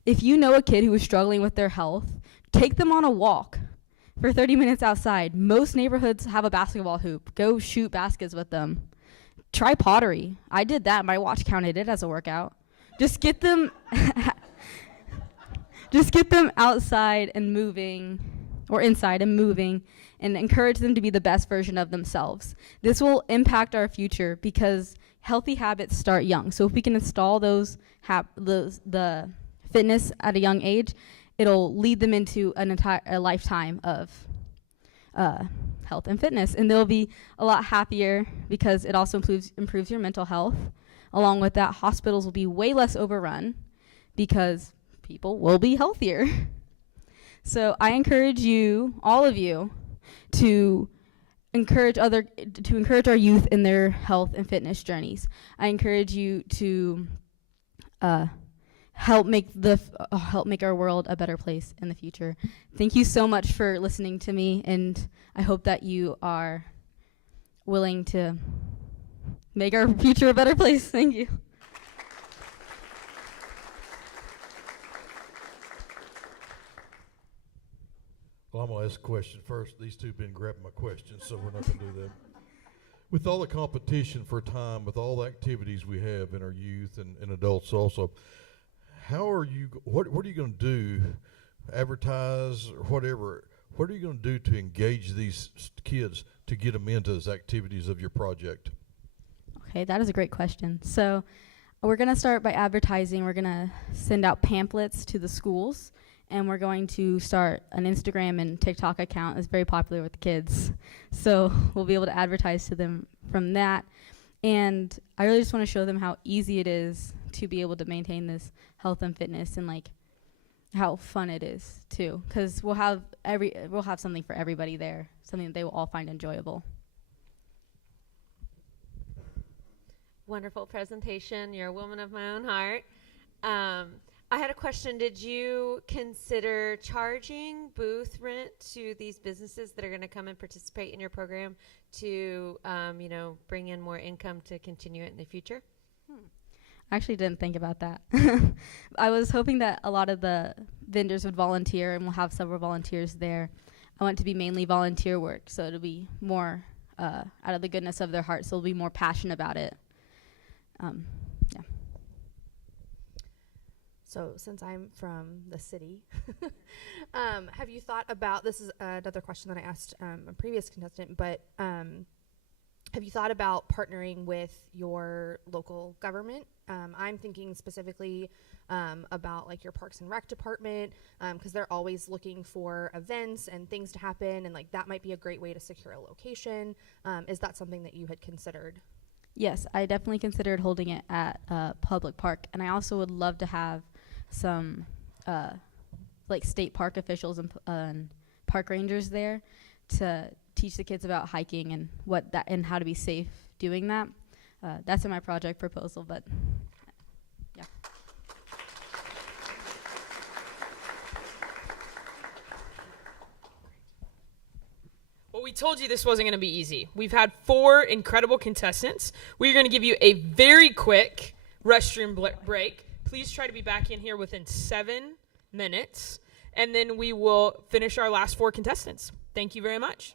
If you know a kid who is struggling with their health, take them on a walk for 30 minutes outside. Most neighborhoods have a basketball hoop. Go shoot baskets with them. Try pottery. I did that. My watch counted it as a workout. Just get them outside and moving, or inside and moving, and encourage them to be the best version of themselves. This will impact our future because healthy habits start young. So if we can install the fitness at a young age, it'll lead them into a lifetime of health and fitness, and they'll be a lot happier because it also improves your mental health. Along with that, hospitals will be way less overrun because people will be healthier. So I encourage you, all of you, to encourage our youth in their health and fitness journeys. I encourage you to help make our world a better place in the future. Thank you so much for listening to me, and I hope that you are willing to make our future a better place. Thank you. Well, I'm going to ask a question first. These two have been grabbing my questions, so we're not going to do that. With all the competition for time, with all the activities we have in our youth and adults also, what are you going to do, advertise or whatever, what are you going to do to engage these kids to get them into those activities of your project? Okay, that is a great question. So we're going to start by advertising. We're going to send out pamphlets to the schools, and we're going to start an Instagram and TikTok account. It's very popular with the kids. So we'll be able to advertise to them from that. And I really just want to show them how easy it is to be able to maintain this health and fitness, and like how fun it is too, because we'll have something for everybody there, something that they will all find enjoyable. Wonderful presentation. You're a woman of my own heart. I had a question. Did you consider charging booth rent to these businesses that are going to come and participate in your program to, bring in more income to continue it in the future? I actually didn't think about that. I was hoping that a lot of the vendors would volunteer, and we'll have several volunteers there. I want it to be mainly volunteer work, so it'll be more out of the goodness of their heart, so they'll be more passionate about it. Yeah. So since I'm from the city, have you thought about, this is another question that I asked a previous contestant, but have you thought about partnering with your local government? I'm thinking specifically about like your Parks and Rec department, because they're always looking for events and things to happen, and like that might be a great way to secure a location. Is that something that you had considered? Yes, I definitely considered holding it at a public park, and I also would love to have some like state park officials and park rangers there to teach the kids about hiking and and how to be safe doing that. That's in my project proposal, but yeah. we told you this wasn't going to be easy. We've had 4 incredible contestants. We're going to give you a very quick restroom break. Please try to be back in here within 7 minutes, and then we will finish our last 4 contestants. Thank you very much.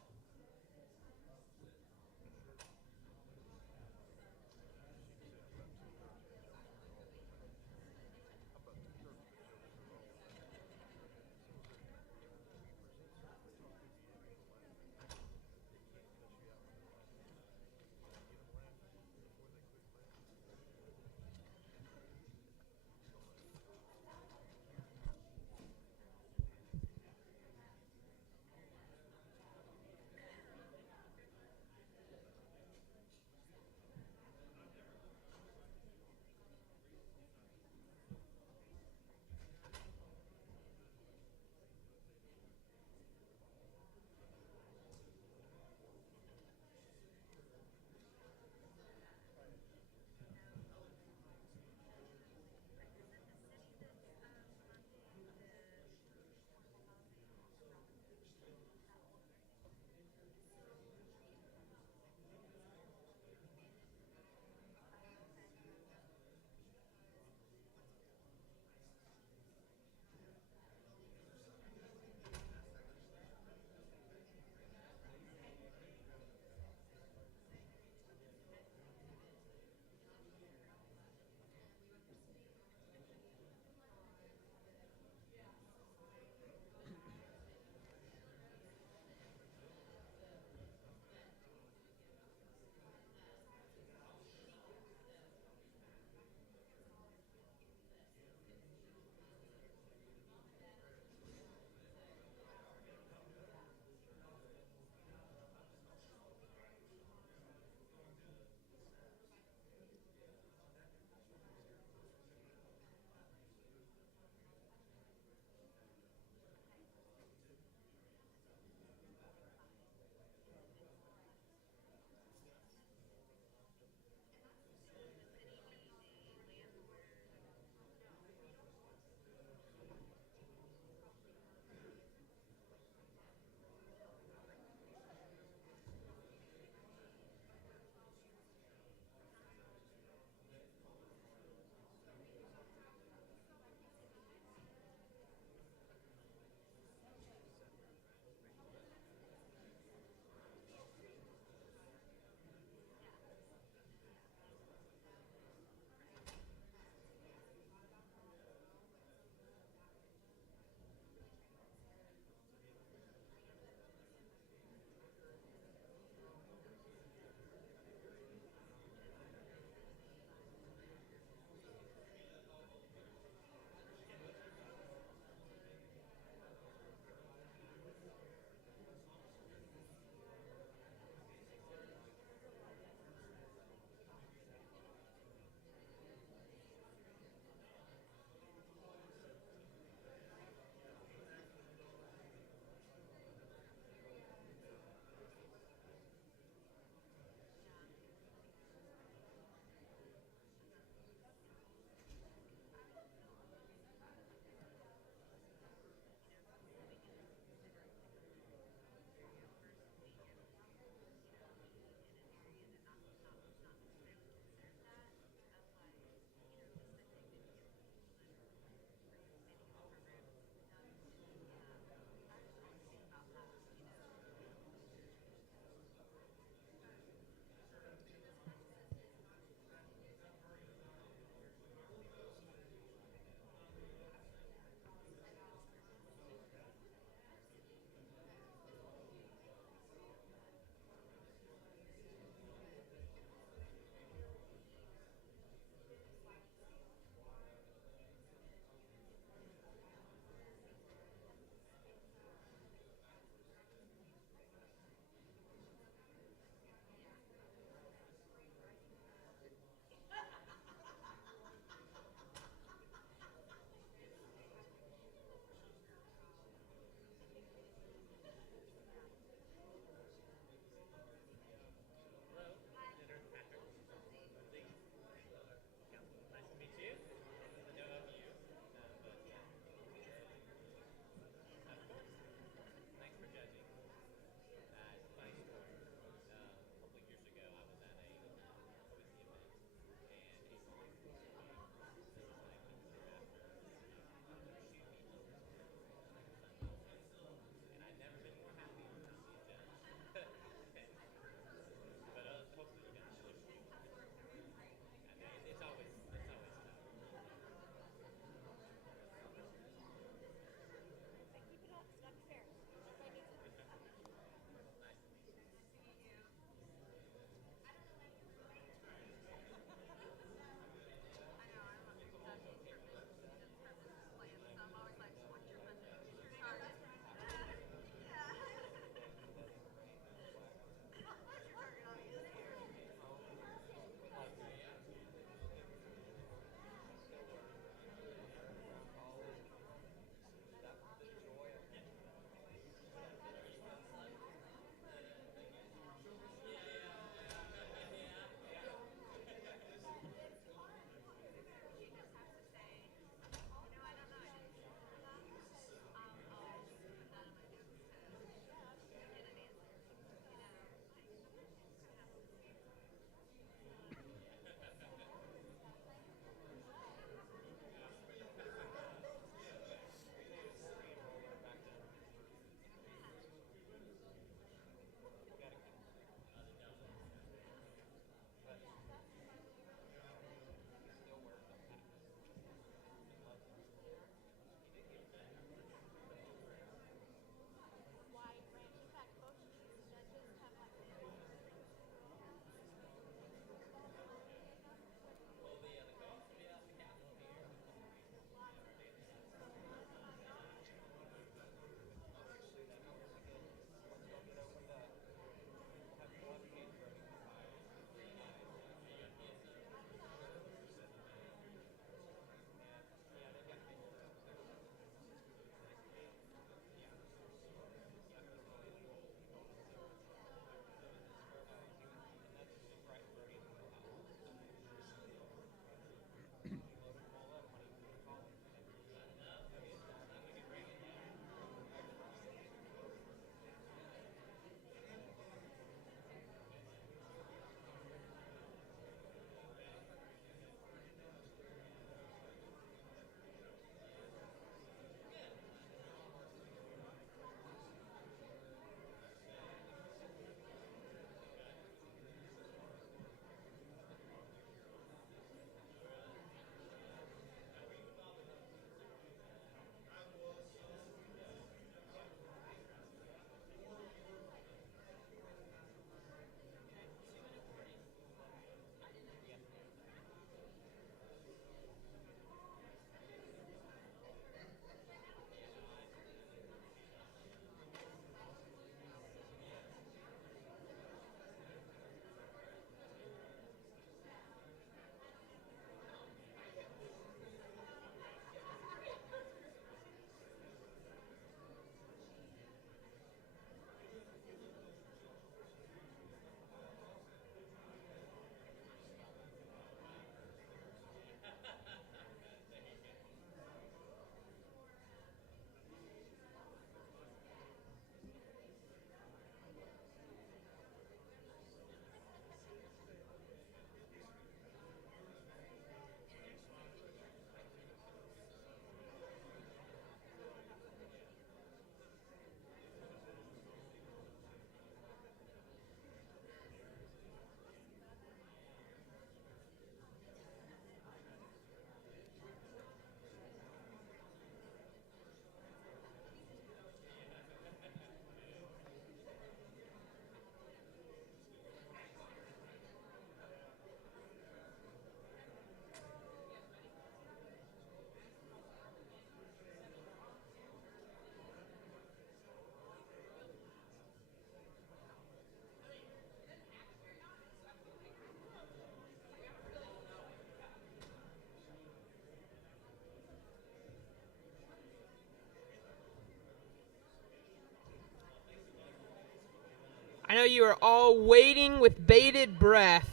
I know you are all waiting with bated breath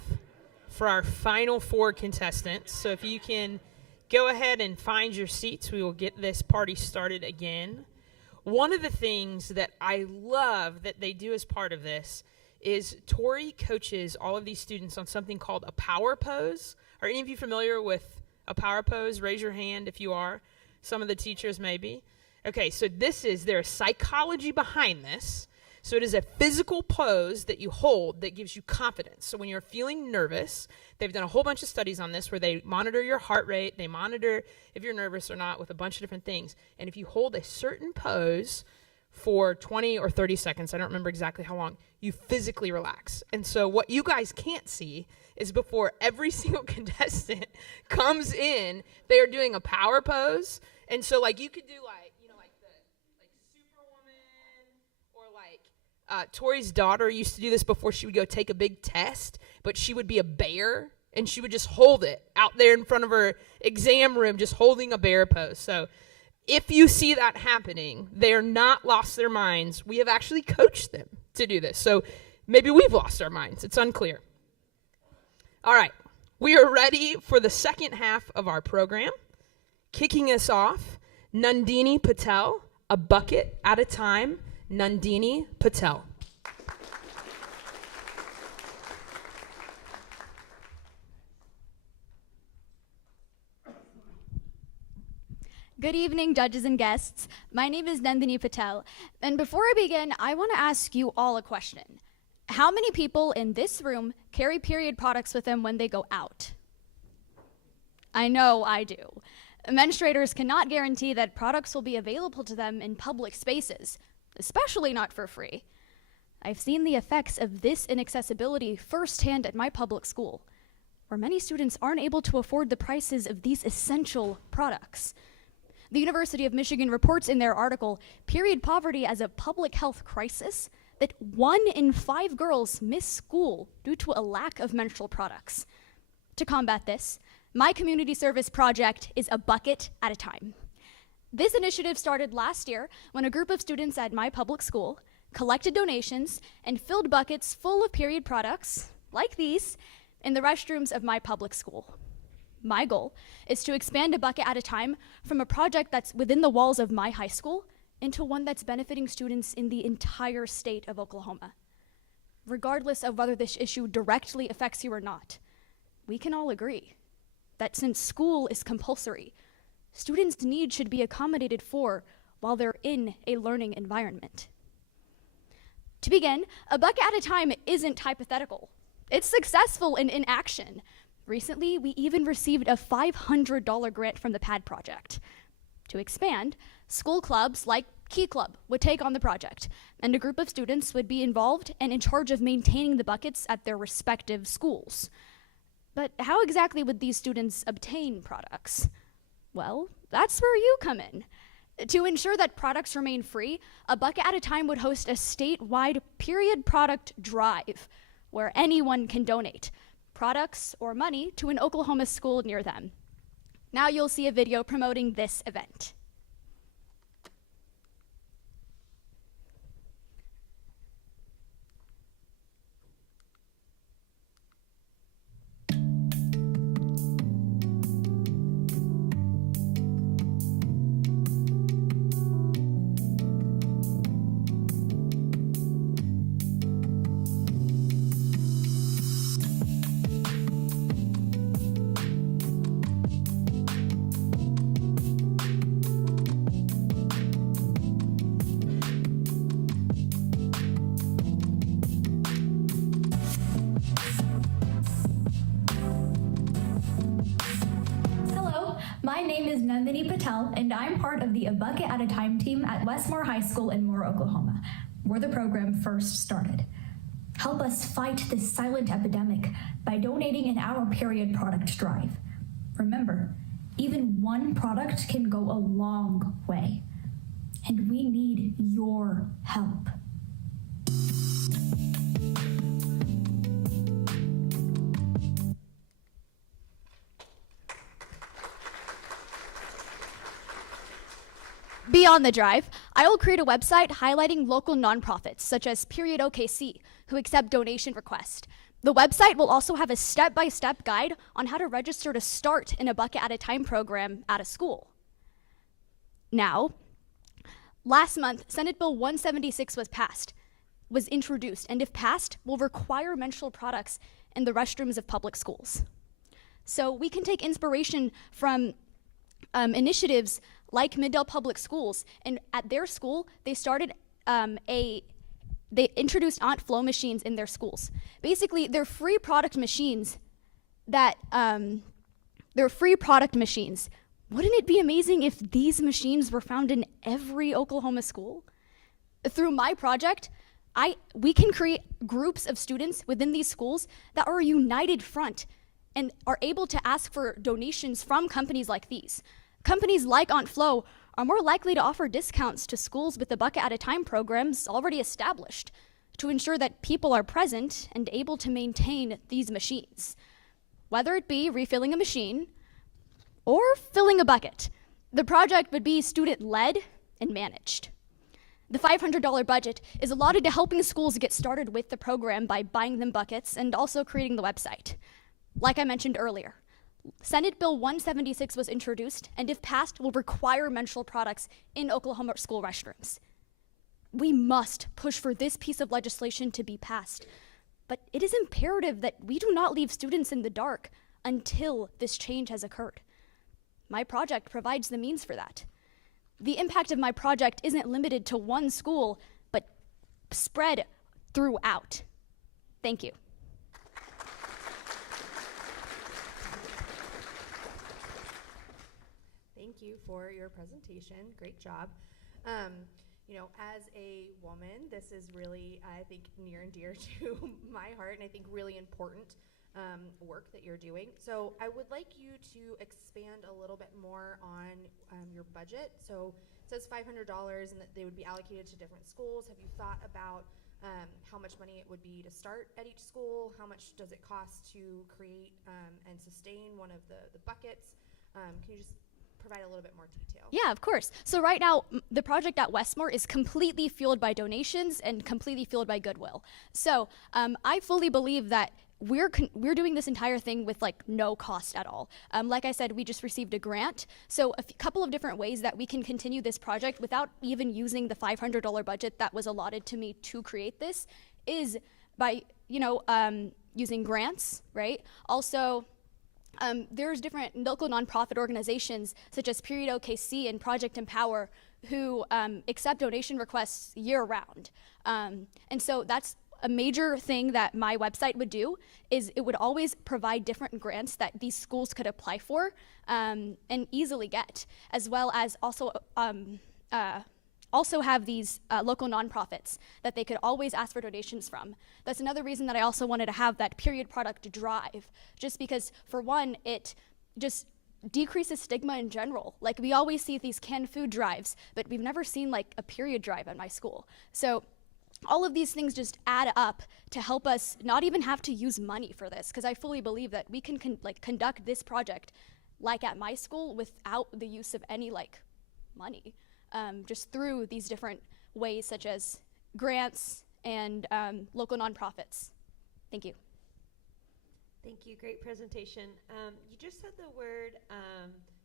for our final 4 contestants. So if you can go ahead and find your seats, we will get this party started again. One of the things that I love that they do as part of this is Tori coaches all of these students on something called a power pose. Are any of you familiar with a power pose? Raise your hand if you are. Some of the teachers may be. Okay, so there's psychology behind this. So it is a physical pose that you hold that gives you confidence. So when you're feeling nervous, they've done a whole bunch of studies on this where they monitor your heart rate, they monitor if you're nervous or not with a bunch of different things. And if you hold a certain pose for 20 or 30 seconds, I don't remember exactly how long, you physically relax. And so what you guys can't see is before every single contestant comes in, they are doing a power pose. And so like you could do like, you know, like Superwoman, or like Tori's daughter used to do this before she would go take a big test, but she would be a bear and she would just hold it out there in front of her exam room, just holding a bear pose. So if you see that happening, they are not lost their minds. We have actually coached them to do this. So maybe we've lost our minds. It's unclear. All right. We are ready for the second half of our program. Kicking us off, Nandini Patel, a bucket at a time. Nandini Patel. Good evening, judges and guests. My name is Nandini Patel, and before I begin, I want to ask you all a question. How many people in this room carry period products with them when they go out? I know I do. Menstruators cannot guarantee that products will be available to them in public spaces, especially not for free. I've seen the effects of this inaccessibility firsthand at my public school, where many students aren't able to afford the prices of these essential products. The University of Michigan reports in their article, Period Poverty as a Public Health Crisis, that 1 in 5 girls miss school due to a lack of menstrual products. To combat this, my community service project is a bucket at a time. This initiative started last year when a group of students at my public school collected donations and filled buckets full of period products, like these, in the restrooms of my public school. My goal is to expand a bucket at a time from a project that's within the walls of my high school into one that's benefiting students in the entire state of Oklahoma. Regardless of whether this issue directly affects you or not, we can all agree that since school is compulsory, students' needs should be accommodated for while they're in a learning environment. To begin, a bucket at a time isn't hypothetical. It's successful and in action. Recently, we even received a $500 grant from the PAD project. To expand, school clubs like Key Club would take on the project, and a group of students would be involved and in charge of maintaining the buckets at their respective schools. But how exactly would these students obtain products? Well, that's where you come in. To ensure that products remain free, a bucket at a time would host a statewide period product drive where anyone can donate products or money to an Oklahoma school near them. Now you'll see a video promoting this event. My name is Nandini Patel, and I'm part of the A Bucket at a Time team at Westmore High School in Moore, Oklahoma, where the program first started. Help us fight this silent epidemic by donating in our period product drive. Remember, even one product can go a long way, and we need your help. Beyond the drive, I will create a website highlighting local nonprofits such as Period OKC, who accept donation requests. The website will also have a step-by-step guide on how to register to start in a bucket at a time program at a school. Now, last month, Senate Bill 176 was introduced, and if passed, will require menstrual products in the restrooms of public schools. So we can take inspiration from initiatives like Middle Public Schools, and at their school, they started they introduced Aunt Flo machines in their schools. Basically, they're free product machines that, Wouldn't it be amazing if these machines were found in every Oklahoma school? Through my project, we can create groups of students within these schools that are a united front and are able to ask for donations from companies like these. Companies like Aunt Flo are more likely to offer discounts to schools with the bucket at a time programs already established to ensure that people are present and able to maintain these machines. Whether it be refilling a machine or filling a bucket, the project would be student-led and managed. The $500 budget is allotted to helping schools get started with the program by buying them buckets and also creating the website. Like I mentioned earlier, Senate Bill 176 was introduced, and if passed, will require menstrual products in Oklahoma school restrooms. We must push for this piece of legislation to be passed, but it is imperative that we do not leave students in the dark until this change has occurred. My project provides the means for that. The impact of my project isn't limited to one school, but spread throughout. Thank you. Thank you for your presentation. Great job. As a woman, this is really, I think, near and dear to my heart, and I think really important work that you're doing. So I would like you to expand a little bit more on your budget. So it says $500 and that they would be allocated to different schools. Have you thought about how much money it would be to start at each school? How much does it cost to create and sustain one of the buckets? Can you just provide a little bit more detail? Yeah, of course. So right now, the project at Westmore is completely fueled by donations and completely fueled by goodwill. So I fully believe that we're doing this entire thing with no cost at all. Like I said, we just received a grant. So a couple of different ways that we can continue this project without even using the $500 budget that was allotted to me to create this is by, using grants, right? Also, there's different local nonprofit organizations such as Period OKC and Project Empower who accept donation requests year-round. And so that's a major thing that my website would do is it would always provide different grants that these schools could apply for and easily get, as well as also have these local nonprofits that they could always ask for donations from. That's another reason that I also wanted to have that period product drive, just because, for one, it just decreases stigma in general. We always see these canned food drives, but we've never seen a period drive at my school. So all of these things just add up to help us not even have to use money for this, because I fully believe that we can conduct this project at my school without the use of any money, just through these different ways such as grants and local nonprofits. Thank you. Thank you, great presentation. You just said the word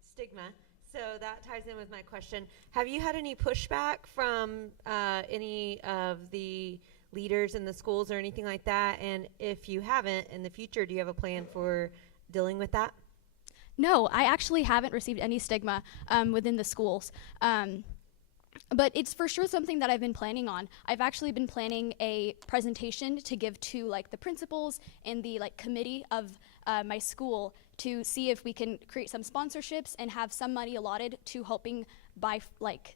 stigma, so that ties in with my question. Have you had any pushback from any of the leaders in the schools or anything like that? And if you haven't, in the future, do you have a plan for dealing with that? No, I actually haven't received any stigma within the schools. But it's for sure something that I've been planning on. I've actually been planning a presentation to give to the principals and the committee of my school to see if we can create some sponsorships and have some money allotted to helping buy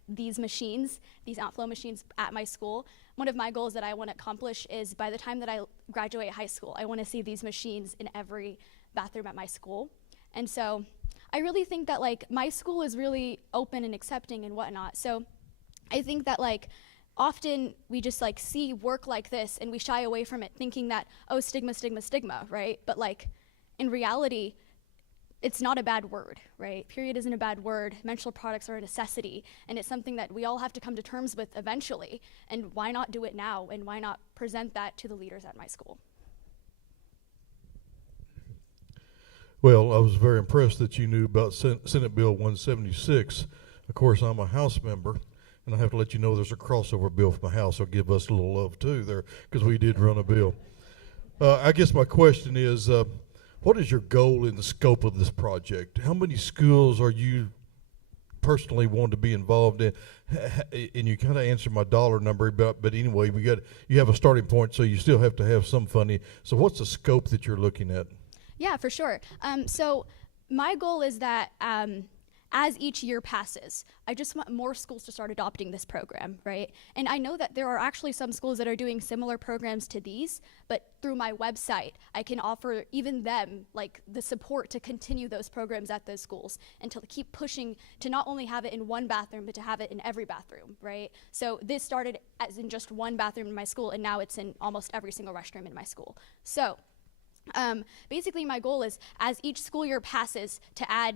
these machines, these outflow machines at my school. One of my goals that I want to accomplish is by the time that I graduate high school, I want to see these machines in every bathroom at my school. And so I really think that my school is really open and accepting and whatnot. So I think that often we just see work like this and we shy away from it thinking that, oh, stigma, stigma, stigma, right? But in reality, it's not a bad word, right? Period isn't a bad word. Menstrual products are a necessity, and it's something that we all have to come to terms with eventually. And why not do it now? And why not present that to the leaders at my school? Well, I was very impressed that you knew about Senate Bill 176. Of course, I'm a House member, and I have to let you know there's a crossover bill from the House, so give us a little love too there, because we did run a bill. I guess my question is, what is your goal in the scope of this project? How many schools are you personally want to be involved in? And you kind of answered my dollar number, but anyway, you have a starting point, so you still have to have some funding. So what's the scope that you're looking at? Yeah, for sure. So my goal is that as each year passes, I just want more schools to start adopting this program, right? And I know that there are actually some schools that are doing similar programs to these, but through my website, I can offer even them like the support to continue those programs at those schools and to keep pushing to not only have it in one bathroom, but to have it in every bathroom, right? So this started as in just one bathroom in my school, and now it's in almost every single restroom in my school. So basically my goal is as each school year passes to add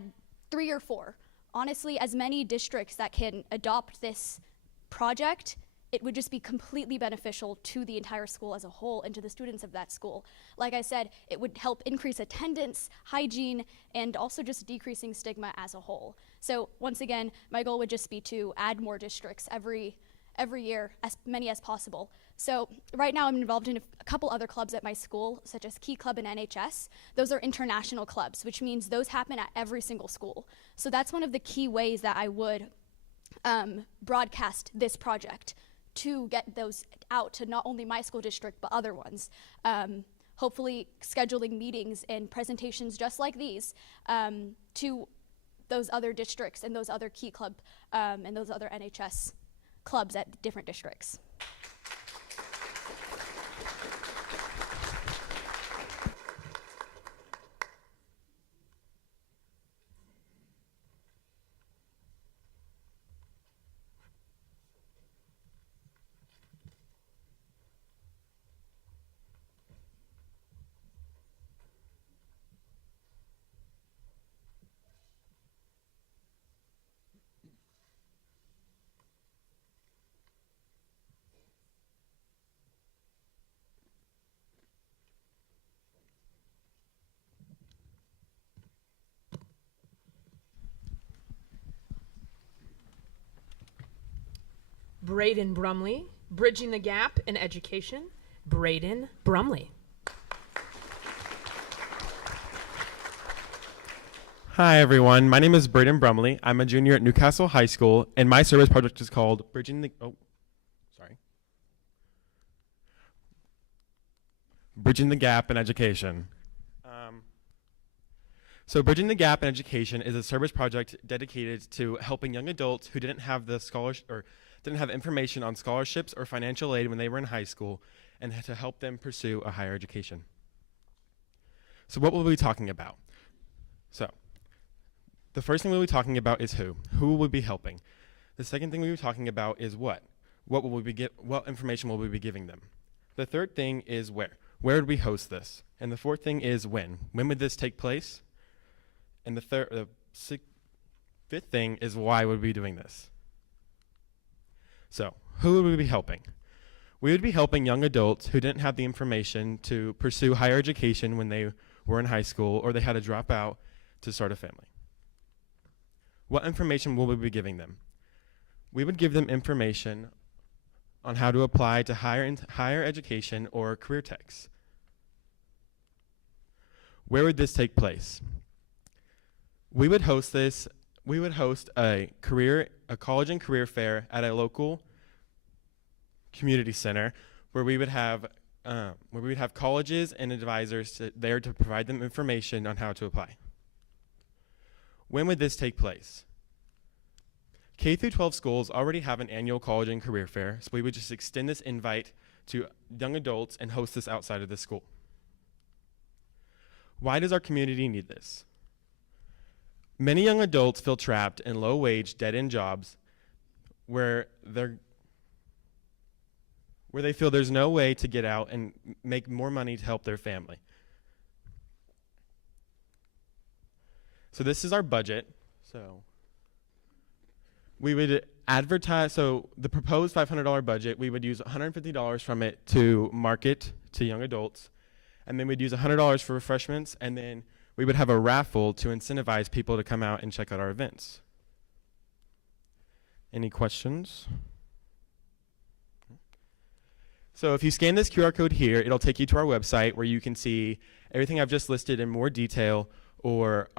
3 or 4, honestly, as many districts that can adopt this project, it would just be completely beneficial to the entire school as a whole and to the students of that school. Like I said, it would help increase attendance, hygiene, and also just decreasing stigma as a whole. So once again, my goal would just be to add more districts every year, as many as possible. So right now I'm involved in a couple other clubs at my school, such as Key Club and NHS. Those are international clubs, which means those happen at every single school. So that's one of the key ways that I would broadcast this project to get those out to not only my school district, but other ones. Hopefully scheduling meetings and presentations just like these to those other districts and those other Key Club and those other NHS clubs at different districts. Braden Brumley, Bridging the Gap in Education. Braden Brumley. Hi everyone, my name is Braden Brumley. I'm a junior at Newcastle High School, and my service project is called Bridging the Gap in Education. So Bridging the Gap in Education is a service project dedicated to helping young adults who didn't have the scholarship or didn't have information on scholarships or financial aid when they were in high school, and to help them pursue a higher education. So what will we be talking about? So the first thing we'll be talking about is who will we be helping. The second thing we'll be talking about is what will we be what information will we be giving them. The third thing is where would we host this? And the fourth thing is when would this take place? And the fifth thing is why would we be doing this? So who would we be helping? We would be helping young adults who didn't have the information to pursue higher education when they were in high school, or they had to drop out to start a family. What information will we be giving them? We would give them information on how to apply to higher education or career techs. Where would this take place? We would host a college and career fair at a local community center where we would have colleges and advisors there to provide them information on how to apply. When would this take place? K through 12 schools already have an annual college and career fair, so we would just extend this invite to young adults and host this outside of the school. Why does our community need this? Many young adults feel trapped in low-wage, dead-end jobs where they feel there's no way to get out and make more money to help their family. So this is our budget. So we would advertise, so the proposed $500 budget, we would use $150 from it to market to young adults, and then we'd use $100 for refreshments, and then we would have a raffle to incentivize people to come out and check out our events. Any questions? So if you scan this QR code here, it'll take you to our website where you can see everything I've just listed in more detail, or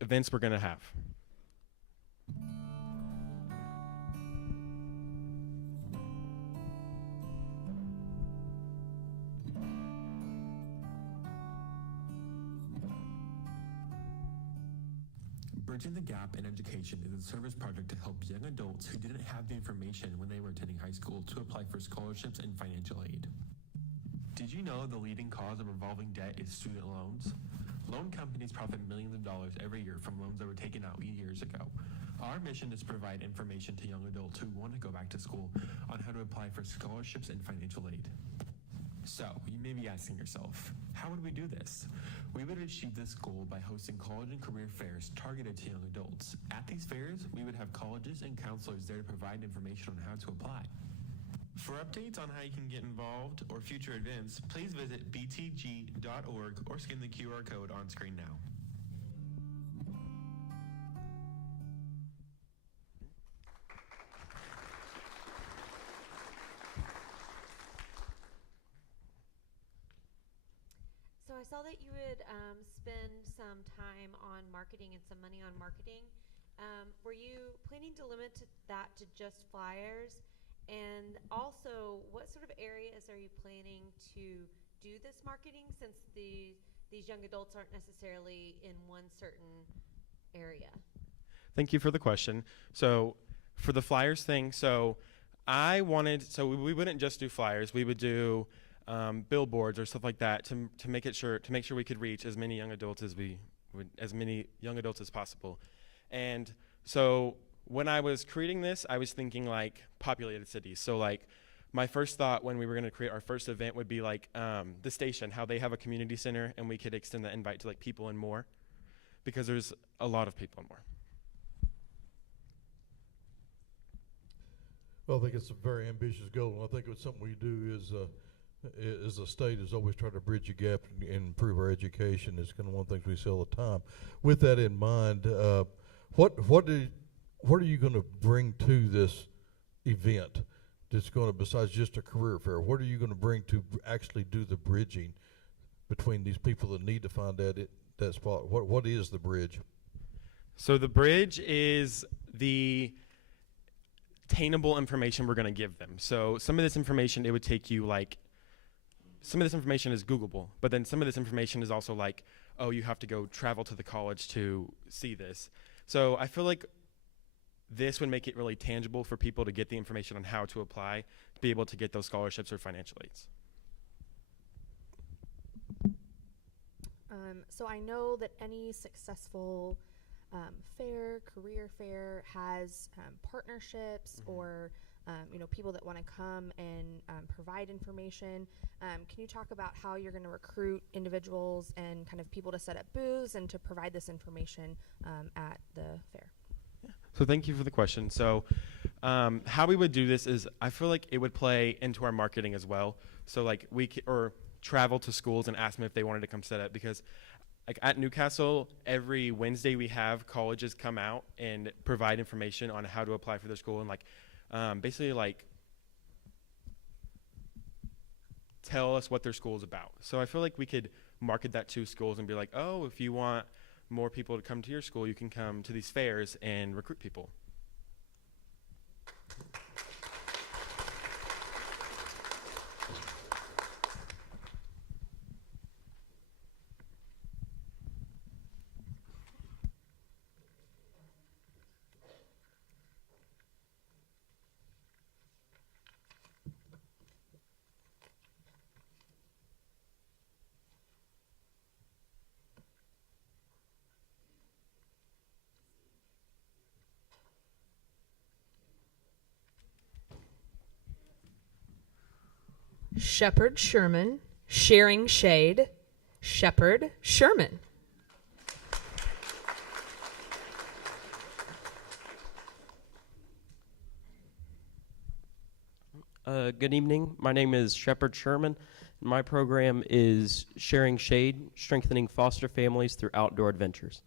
events we're going to have. Bridging the Gap in Education is a service project to help young adults who didn't have the information when they were attending high school to apply for scholarships and financial aid. Did you know the leading cause of revolving debt is student loans? Loan companies profit millions of dollars every year from loans that were taken out years ago. Our mission is to provide information to young adults who want to go back to school on how to apply for scholarships and financial aid. So, you may be asking yourself, how would we do this? We would achieve this goal by hosting college and career fairs targeted to young adults. At these fairs, we would have colleges and counselors there to provide information on how to apply. For updates on how you can get involved or future events, please visit btg.org or scan the QR code on screen now. So I saw that you would spend some time on marketing and some money on marketing. Were you planning to limit that to just flyers? And also, what sort of areas are you planning to do this marketing, since these young adults aren't necessarily in one certain area? Thank you for the question. So for the flyers thing, we wouldn't just do flyers. We would do billboards or stuff like that to make sure we could reach as many young adults as possible. And so when I was creating this, I was thinking like populated cities. So like my first thought when we were going to create our first event would be like the station, how they have a community center, and we could extend the invite to like people and more, because there's a lot of people and more. Well, I think it's a very ambitious goal, and I think it's something we do is a state is always trying to bridge a gap and improve our education. It's kind of one of the things we say all the time. With that in mind, what are you going to bring to this event that's going to, besides just a career fair, what are you going to bring to actually do the bridging between these people that need to find that spot? What is the bridge? So the bridge is the attainable information we're going to give them. So some of this information, it would take you like, some of this information is Googleable, but then some of this information is also like, oh, you have to go travel to the college to see this. So I feel like this would make it really tangible for people to get the information on how to apply, to be able to get those scholarships or financial aids. So I know that any successful career fair has partnerships or people that want to come and provide information. Can you talk about how you're going to recruit individuals and kind of people to set up booths and to provide this information at the fair? So thank you for the question. So how we would do this is, I feel like it would play into our marketing as well. So like or travel to schools and ask them if they wanted to come set up, because like at Newcastle, every Wednesday we have colleges come out and provide information on how to apply for their school, and like basically like tell us what their school is about. So I feel like we could market that to schools and be like, oh, if you want more people to come to your school, you can come to these fairs and recruit people. Shepherd Sherman, sharing shade. Shepherd Sherman. Good evening. My name is Shepard Sherman. My program is Sharing Shade, Strengthening Foster Families Through Outdoor Adventures.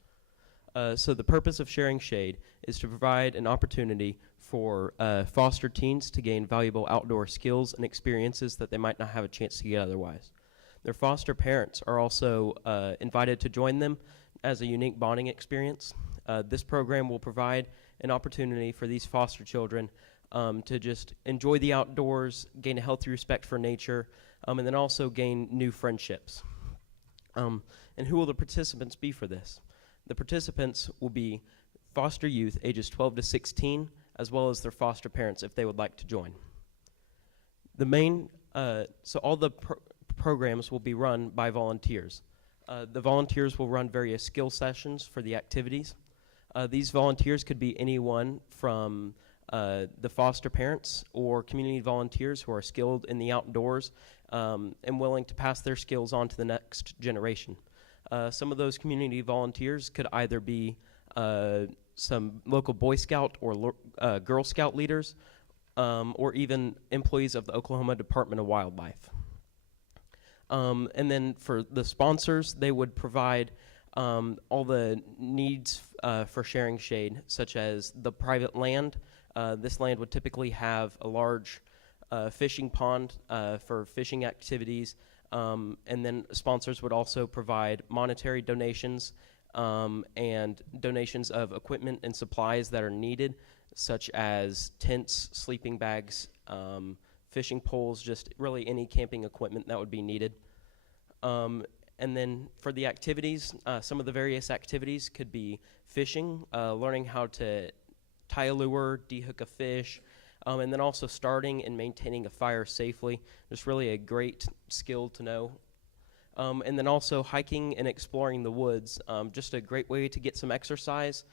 So the purpose of Sharing Shade is to provide an opportunity for foster teens to gain valuable outdoor skills and experiences that they might not have a chance to get otherwise. Their foster parents are also invited to join them as a unique bonding experience. This program will provide an opportunity for these foster children to just enjoy the outdoors, gain a healthy respect for nature, and then also gain new friendships. And who will the participants be for this? The participants will be foster youth ages 12 to 16, as well as their foster parents if they would like to join. So all the programs will be run by volunteers. The volunteers will run various skill sessions for the activities. These volunteers could be anyone from the foster parents or community volunteers who are skilled in the outdoors and willing to pass their skills on to the next generation. Some of those community volunteers could either be some local Boy Scout or Girl Scout leaders, or even employees of the Oklahoma Department of Wildlife. And then for the sponsors, they would provide all the needs for Sharing Shade, such as the private land. This land would typically have a large fishing pond for fishing activities, and then sponsors would also provide monetary donations and donations of equipment and supplies that are needed, such as tents, sleeping bags, fishing poles, just really any camping equipment that would be needed. And then for the activities, some of the various activities could be fishing, learning how to tie a lure, dehook a fish, and then also starting and maintaining a fire safely. Just really a great skill to know. And then also hiking and exploring the woods, just a great way to get some exercise,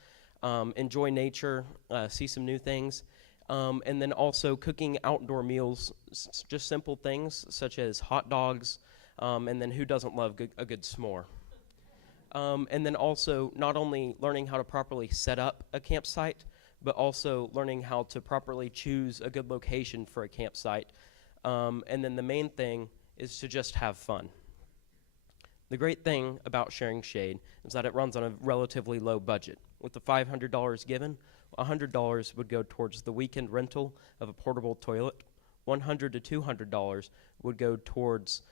enjoy nature, see some new things. And then also cooking outdoor meals, just simple things such as hot dogs, and then who doesn't love a good s'more? And then also not only learning how to properly set up a campsite, but also learning how to properly choose a good location for a campsite. And then the main thing is to just have fun. The great thing about Sharing Shade is that it runs on a relatively low budget. With the $500 given, $100 would go towards the weekend rental of a portable toilet. $100 to $200 would go towards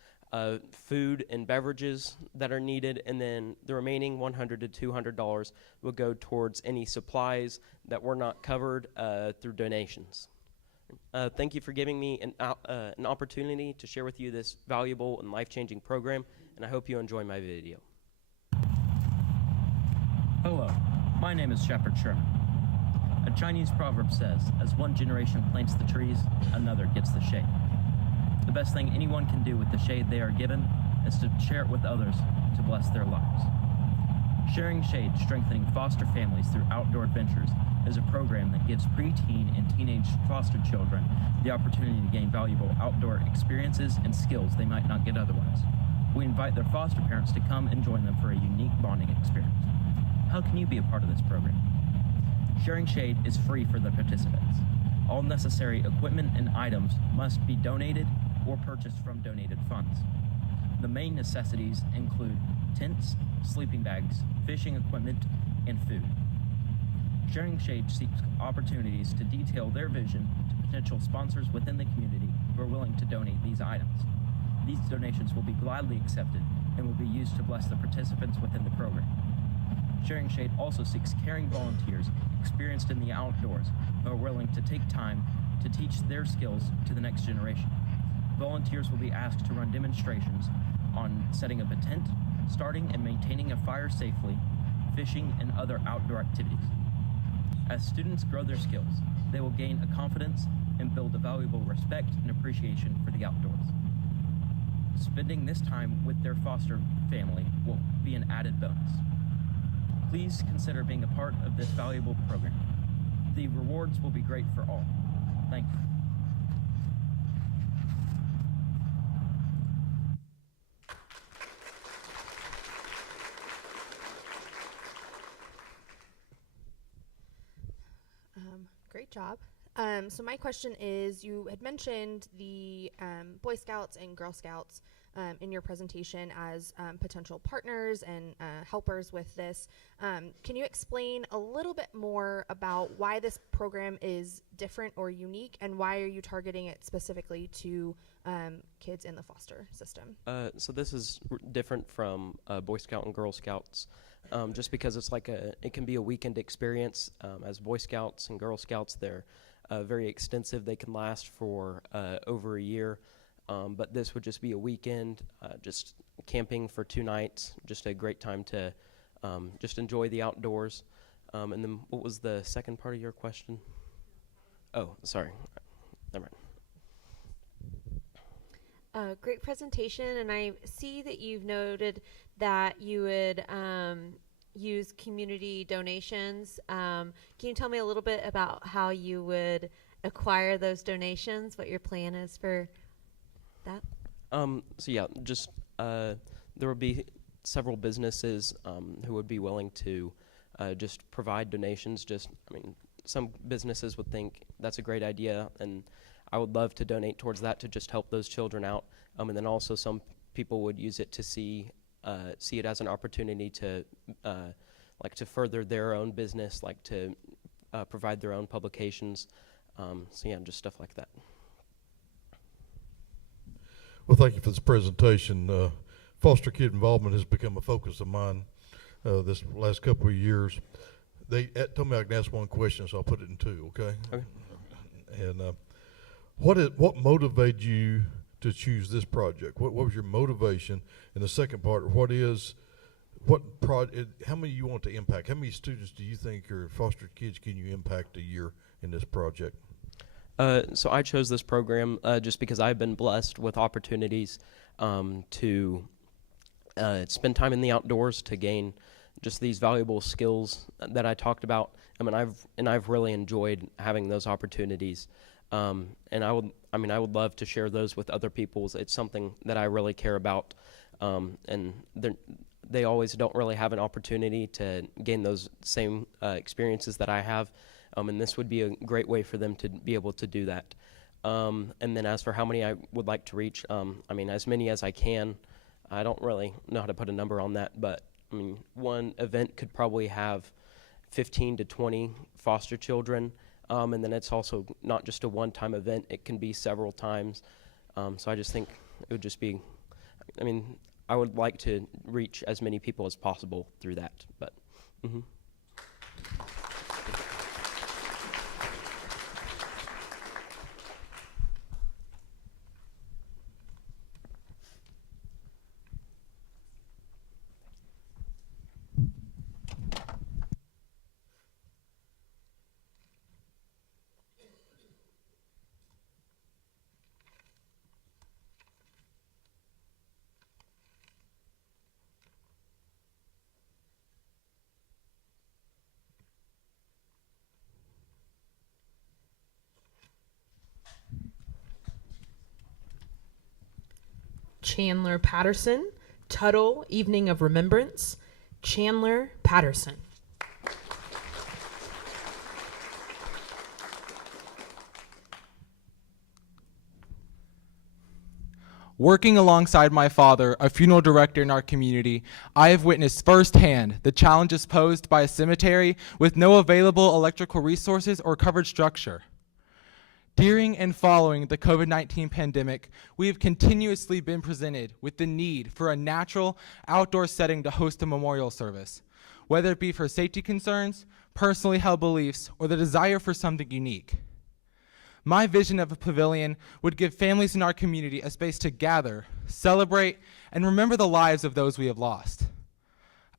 food and beverages that are needed, and then the remaining $100 to $200 will go towards any supplies that were not covered through donations. Thank you for giving me an opportunity to share with you this valuable and life-changing program, and I hope you enjoy my video. Hello, my name is Shepard Sherman. A Chinese proverb says, as one generation plants the trees, another gets the shade. The best thing anyone can do with the shade they are given is to share it with others to bless their lives. Sharing Shade, Strengthening Foster Families Through Outdoor Adventures is a program that gives preteen and teenage foster children the opportunity to gain valuable outdoor experiences and skills they might not get otherwise. We invite their foster parents to come and join them for a unique bonding experience. How can you be a part of this program? Sharing Shade is free for the participants. All necessary equipment and items must be donated or purchased from donated funds. The main necessities include tents, sleeping bags, fishing equipment, and food. Sharing Shade seeks opportunities to detail their vision to potential sponsors within the community who are willing to donate these items. These donations will be gladly accepted and will be used to bless the participants within the program. Sharing Shade also seeks caring volunteers experienced in the outdoors who are willing to take time to teach their skills to the next generation. Volunteers will be asked to run demonstrations on setting up a tent, starting and maintaining a fire safely, fishing, and other outdoor activities. As students grow their skills, they will gain a confidence and build a valuable respect and appreciation for the outdoors. Spending this time with their foster family will be an added bonus. Please consider being a part of this valuable program. The rewards will be great for all. Thank you. Great job. So my question is, you had mentioned the Boy Scouts and Girl Scouts in your presentation as potential partners and helpers with this. Can you explain a little bit more about why this program is different or unique, and why are you targeting it specifically to kids in the foster system? So this is different from Boy Scout and Girl Scouts, just because it's like it can be a weekend experience. As Boy Scouts and Girl Scouts, they're very extensive. They can last for over a year. But this would just be a weekend, just camping for 2 nights, just a great time to just enjoy the outdoors. And then what was the second part of your question? Oh, sorry. Never mind. Great presentation, and I see that you've noted that you would use community donations. Can you tell me a little bit about how you would acquire those donations, what your plan is for that? So yeah, just there would be several businesses who would be willing to just provide donations. Some businesses would think that's a great idea, and I would love to donate towards that to just help those children out. And then also some people would use it to see it as an opportunity to to further their own business, to provide their own publications. So yeah, just stuff like that. Well, thank you for this presentation. Foster kid involvement has become a focus of mine this last couple of years. They told me I can ask one question, so I'll put it in 2, okay? Okay. And what motivated you to choose this project? What was your motivation? And the second part, how many you want to impact? How many students do you think or foster kids can you impact a year in this project? So I chose this program just because I've been blessed with opportunities to spend time in the outdoors, to gain just these valuable skills that I talked about. I've really enjoyed having those opportunities, and I would love to share those with other people. It's something that I really care about, and they always don't really have an opportunity to gain those same experiences that I have. And this would be a great way for them to be able to do that. And then as for how many I would like to reach, as many as I can. I don't really know how to put a number on that, but one event could probably have 15 to 20 foster children. And then it's also not just a one-time event. It can be several times. So I just think it would just be, I would like to reach as many people as possible through that. But. Mm-hmm. Chandler Patterson, Tuttle, Evening of Remembrance. Chandler Patterson. Working alongside my father, a funeral director in our community, I have witnessed firsthand the challenges posed by a cemetery with no available electrical resources or covered structure. During and following the COVID-19 pandemic, we have continuously been presented with the need for a natural outdoor setting to host a memorial service, whether it be for safety concerns, personally held beliefs, or the desire for something unique. My vision of a pavilion would give families in our community a space to gather, celebrate, and remember the lives of those we have lost.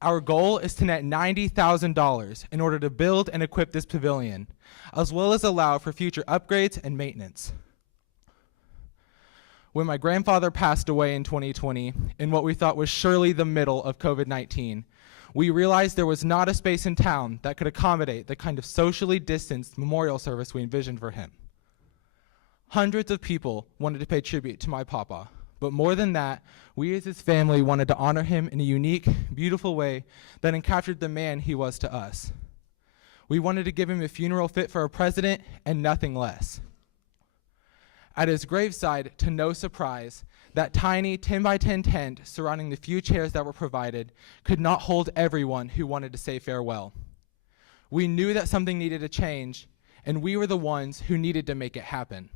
Our goal is to net $90,000 in order to build and equip this pavilion, as well as allow for future upgrades and maintenance. When my grandfather passed away in 2020, in what we thought was surely the middle of COVID-19, we realized there was not a space in town that could accommodate the kind of socially distanced memorial service we envisioned for him. Hundreds of people wanted to pay tribute to my papa, but more than that, we as his family wanted to honor him in a unique, beautiful way that encaptured the man he was to us. We wanted to give him a funeral fit for a president and nothing less. At his graveside, to no surprise, that tiny 10 by 10 tent surrounding the few chairs that were provided could not hold everyone who wanted to say farewell. We knew that something needed to change, and we were the ones who needed to make it happen.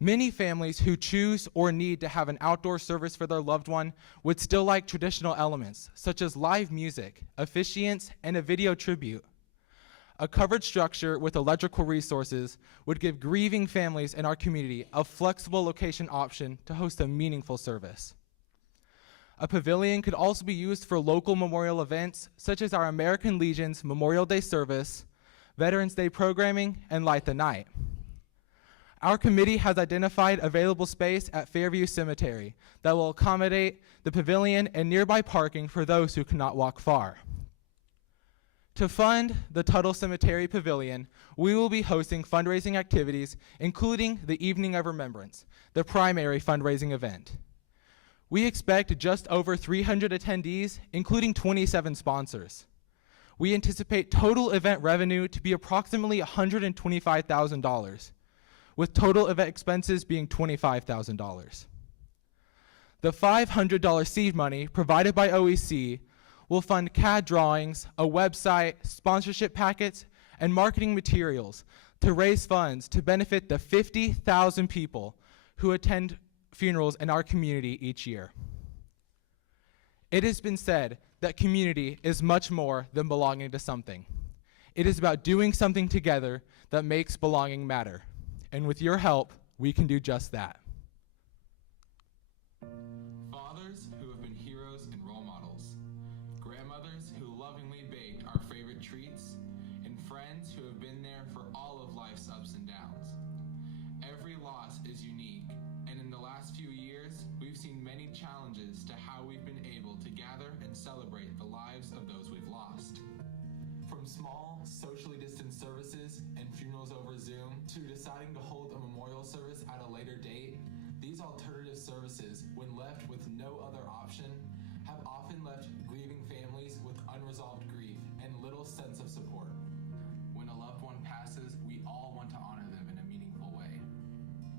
Many families who choose or need to have an outdoor service for their loved one would still like traditional elements, such as live music, officiants, and a video tribute. A covered structure with electrical resources would give grieving families in our community a flexible location option to host a meaningful service. A pavilion could also be used for local memorial events, such as our American Legion's Memorial Day service, Veterans Day programming, and Light the Night. Our committee has identified available space at Fairview Cemetery that will accommodate the pavilion and nearby parking for those who cannot walk far. To fund the Tuttle Cemetery Pavilion, we will be hosting fundraising activities, including the Evening of Remembrance, the primary fundraising event. We expect just over 300 attendees, including 27 sponsors. We anticipate total event revenue to be approximately $125,000, with total event expenses being $25,000. The $500 seed money provided by OEC will fund CAD drawings, a website, sponsorship packets, and marketing materials to raise funds to benefit the 50,000 people who attend funerals in our community each year. It has been said that community is much more than belonging to something. It is about doing something together that makes belonging matter. And with your help, we can do just that. Fathers who have been heroes and role models, grandmothers who lovingly baked our favorite treats, and friends who have been there for all of life's ups and downs. Every loss is unique, and in the last few years, we've seen many challenges to how we've been able to gather and celebrate the lives of those we've lost. From small, socially distanced services and funerals over Zoom to deciding to hold a memorial service at a later date, these alternative services, when left with no other option, have often left grieving families with unresolved grief and little sense of support. When a loved one passes, we all want to honor them in a meaningful way.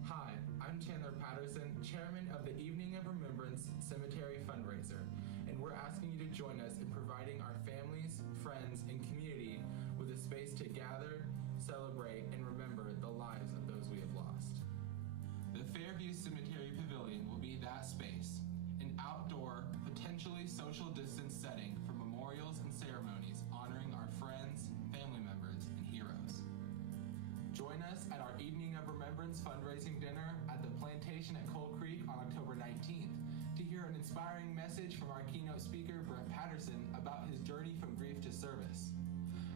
Hi, I'm Chandler Patterson, chairman of the Evening of Remembrance Cemetery Fundraiser, and we're asking you to join us in providing our families, friends, and community with a space to gather, celebrate, and remember the lives of those we have lost. The Fairview Cemetery Pavilion will be that space, an outdoor, potentially social distance setting for memorials and ceremonies honoring our friends, family members, and heroes. Join us at our Evening of Remembrance fundraising dinner at the Plantation at Coal Creek on October 19th to hear an inspiring message from our keynote speaker, Brent Patterson, about his journey from grief to service.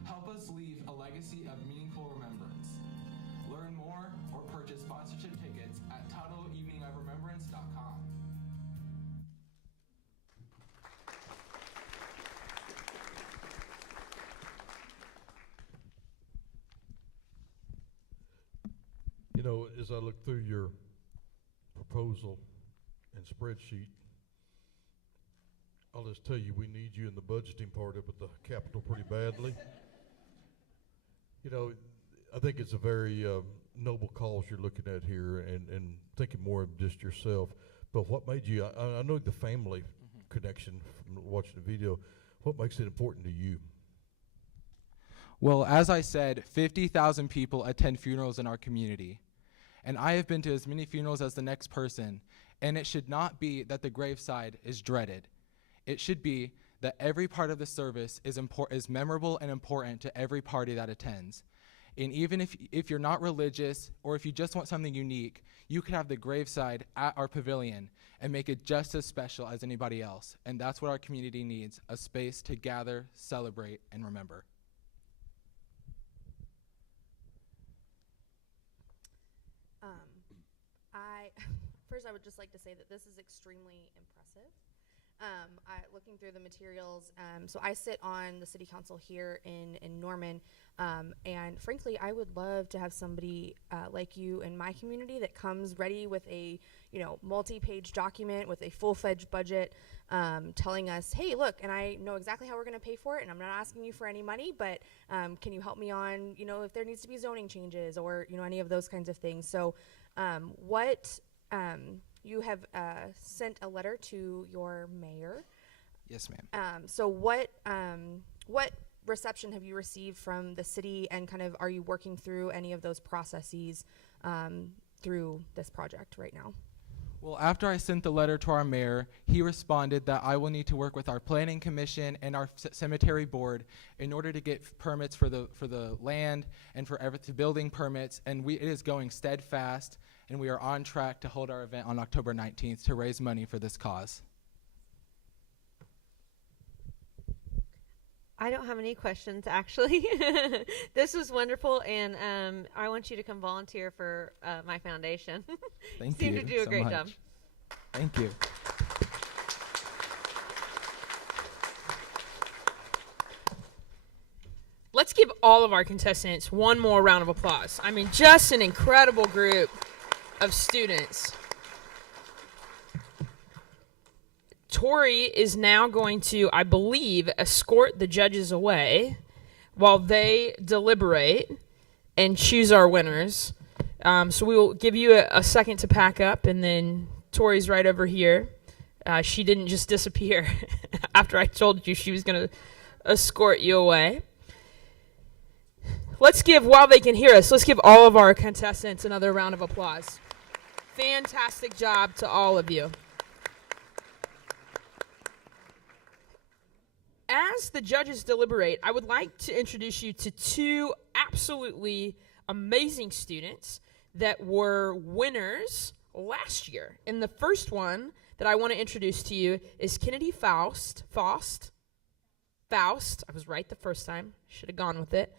Help us leave a legacy of meaningful remembrance. Learn more or purchase sponsorship tickets at TuttleEveningofRemembrance.com. You know, as I look through your proposal and spreadsheet, I'll just tell you, we need you in the budgeting part up at the Capitol pretty badly. You know, I think it's a very noble cause you're looking at here and thinking more of just yourself. But what made you, I know the family connection from watching the video, what makes it important to you? Well, as I said, 50,000 people attend funerals in our community. And I have been to as many funerals as the next person. And it should not be that the graveside is dreaded. It should be that every part of the service is memorable and important to every party that attends. And even if you're not religious or if you just want something unique, you could have the graveside at our pavilion and make it just as special as anybody else. And that's what our community needs, a space to gather, celebrate, and remember. First, I would just like to say that this is extremely impressive. Looking through the materials, so I sit on the city council here in Norman, and frankly, I would love to have somebody like you in my community that comes ready with a multi-page document with a full-fledged budget, telling us, hey, look, and I know exactly how we're going to pay for it, and I'm not asking you for any money, but can you help me on, if there needs to be zoning changes or any of those kinds of things. So you have sent a letter to your mayor. Yes, ma'am. So what reception have you received from the city, and kind of are you working through any of those processes through this project right now? Well, after I sent the letter to our mayor, he responded that I will need to work with our planning commission and our cemetery board in order to get permits for the land and for the building permits, and it is going steadfast, and we are on track to hold our event on October 19th to raise money for this cause. I don't have any questions, actually. This was wonderful, and I want you to come volunteer for my foundation. Thank you. Seem to do a so great much. job. Thank you. Let's give all of our contestants one more round of applause. I mean, just an incredible group of students. Tori is now going to, I believe, escort the judges away while they deliberate and choose our winners. So we will give you a second to pack up, and then Tori's right over here. She didn't just disappear after I told you she was going to escort you away. Let's give, while they can hear us, let's give all of our contestants another round of applause. Fantastic job to all of you. As the judges deliberate, I would like to introduce you to two absolutely amazing students that were winners last year. And the first one that I want to introduce to you is Kennedy Faust. I was right the first time. Should have gone with it.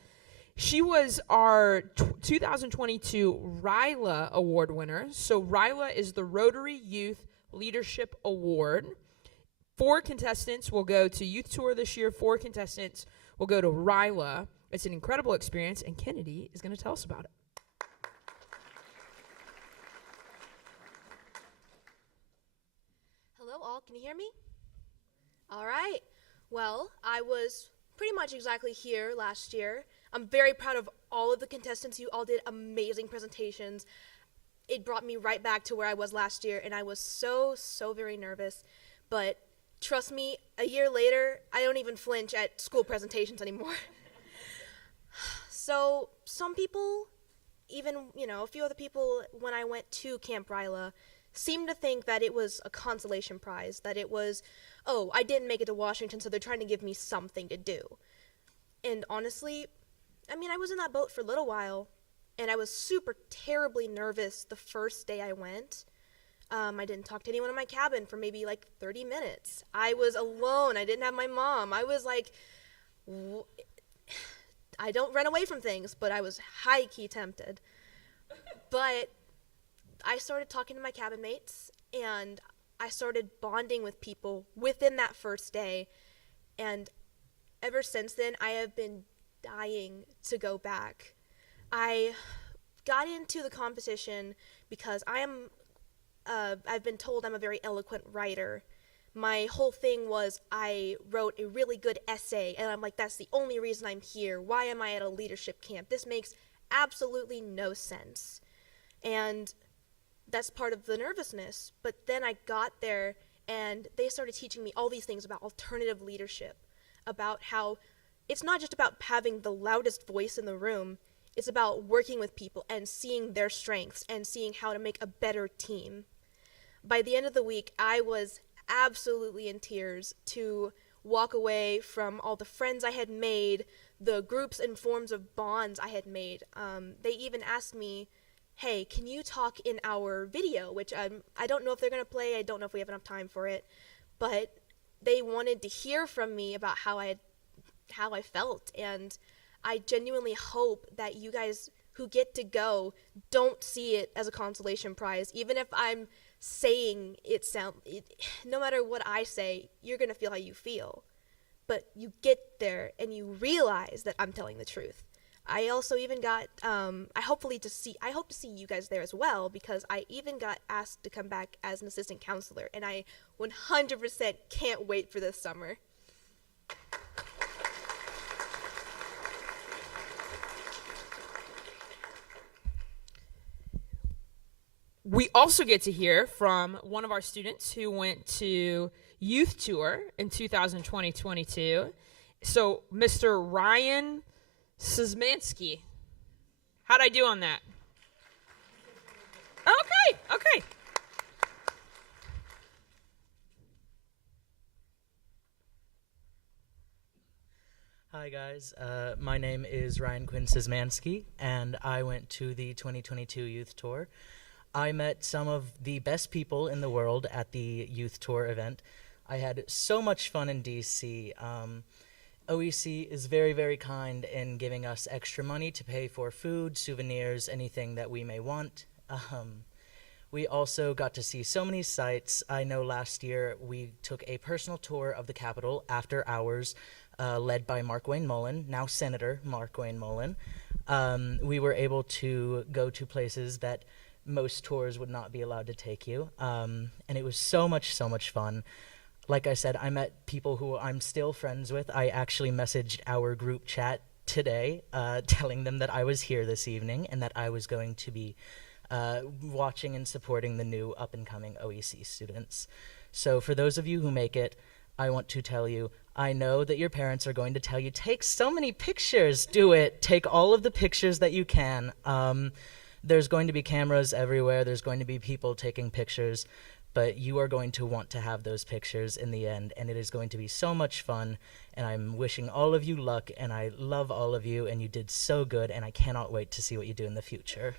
She was our 2022 RILA Award winner. So RILA is the Rotary Youth Leadership Award. 4 contestants will go to Youth Tour this year. 4 contestants will go to RILA. It's an incredible experience, and Kennedy is going to tell us about it. Hello, all. Can you hear me? All right. Well, I was pretty much exactly here last year. I'm very proud of all of the contestants. You all did amazing presentations. It brought me right back to where I was last year, and I was so very nervous. But trust me, a year later, I don't even flinch at school presentations anymore. So some people, even, a few other people when I went to Camp Ryla, seemed to think that it was a consolation prize, that it was, oh, I didn't make it to Washington, so they're trying to give me something to do. And honestly, I was in that boat for a little while, and I was super terribly nervous the first day I went. I didn't talk to anyone in my cabin for maybe 30 minutes. I was alone. I didn't have my mom. I was like, I don't run away from things, but I was high-key tempted. But I started talking to my cabin mates, and I started bonding with people within that first day. And ever since then, I have been dying to go back. I got into the competition because I've been told I'm a very eloquent writer. My whole thing was I wrote a really good essay, and I'm like, that's the only reason I'm here. Why am I at a leadership camp? This makes absolutely no sense. And that's part of the nervousness. But then I got there, and they started teaching me all these things about alternative leadership, about how it's not just about having the loudest voice in the room. It's about working with people and seeing their strengths and seeing how to make a better team. By the end of the week, I was absolutely in tears to walk away from all the friends I had made, the groups and forms of bonds I had made. They even asked me, hey, can you talk in our video, which I don't know if they're going to play. I don't know if we have enough time for it. But they wanted to hear from me about how I felt. And I genuinely hope that you guys who get to go don't see it as a consolation prize. Even if I'm saying no matter what I say, you're going to feel how you feel. But you get there and you realize that I'm telling the truth. I also even got, I hope to see you guys there as well, because I even got asked to come back as an assistant counselor, and I 100% can't wait for this summer. We also get to hear from one of our students who went to youth tour in 2020-22. So, Mr. Ryan Szymanski. How'd I do on that? Okay. Hi guys, my name is Ryan Quinn Szymanski, and I went to the 2022 youth tour. I met some of the best people in the world at the youth tour event. I had so much fun in DC. OEC is very, very kind in giving us extra money to pay for food, souvenirs, anything that we may want. We also got to see so many sights. I know last year we took a personal tour of the Capitol after hours, led by Mark Wayne Mullen, now Senator Mark Wayne Mullen. We were able to go to places that most tours would not be allowed to take you, and it was so much fun. Like I said, I met people who I'm still friends with. I actually messaged our group chat today, telling them that I was here this evening and that I was going to be watching and supporting the new up-and-coming OEC students. So for those of you who make it, I want to tell you, I know that your parents are going to tell you, take so many pictures, do it. Take all of the pictures that you can. There's going to be cameras everywhere. There's going to be people taking pictures, but you are going to want to have those pictures in the end, and it is going to be so much fun, and I'm wishing all of you luck, and I love all of you, and you did so good, and I cannot wait to see what you do in the future.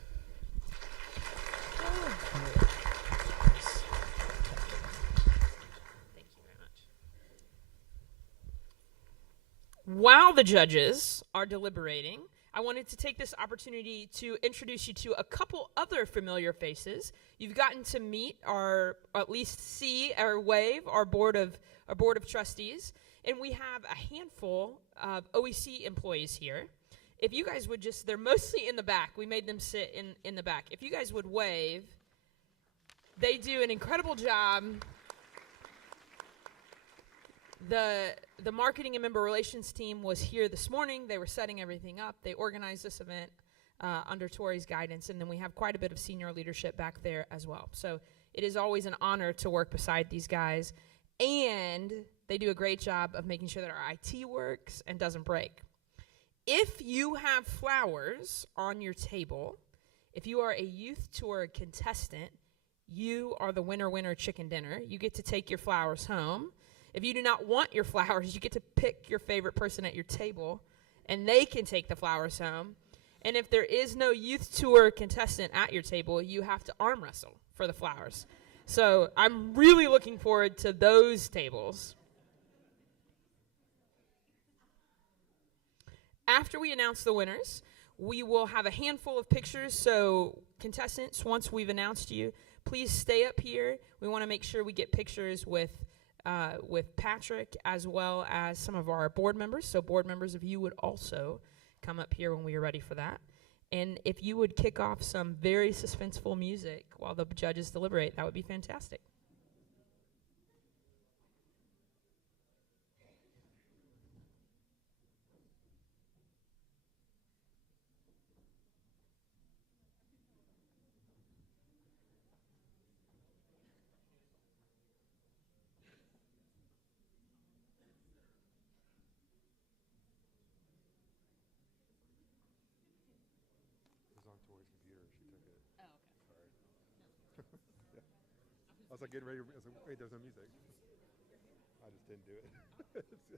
While the judges are deliberating, I wanted to take this opportunity to introduce you to a couple other familiar faces. You've gotten to meet or at least see or wave our board of trustees, and we have a handful of OEC employees here. If you guys would they're mostly in the back. We made them sit in the back. If you guys would wave, they do an incredible job. The marketing and member relations team was here this morning. They were setting everything up. They organized this event under Tori's guidance, and then we have quite a bit of senior leadership back there as well. So it is always an honor to work beside these guys, and they do a great job of making sure that our IT works and doesn't break. If you have flowers on your table, if you are a youth tour contestant, you are the winner chicken dinner. You get to take your flowers home. If you do not want your flowers, you get to pick your favorite person at your table, and they can take the flowers home. And if there is no youth tour contestant at your table, you have to arm wrestle for the flowers. So I'm really looking forward to those tables. After we announce the winners, we will have a handful of pictures. So contestants, once we've announced you, please stay up here. We want to make sure we get pictures with Patrick as well as some of our board members. So board members, if you would also come up here when we are ready for that. And if you would kick off some very suspenseful music while the judges deliberate, that would be fantastic. I was like getting ready. I was like, wait, there's no music. I just didn't do it. Thanks.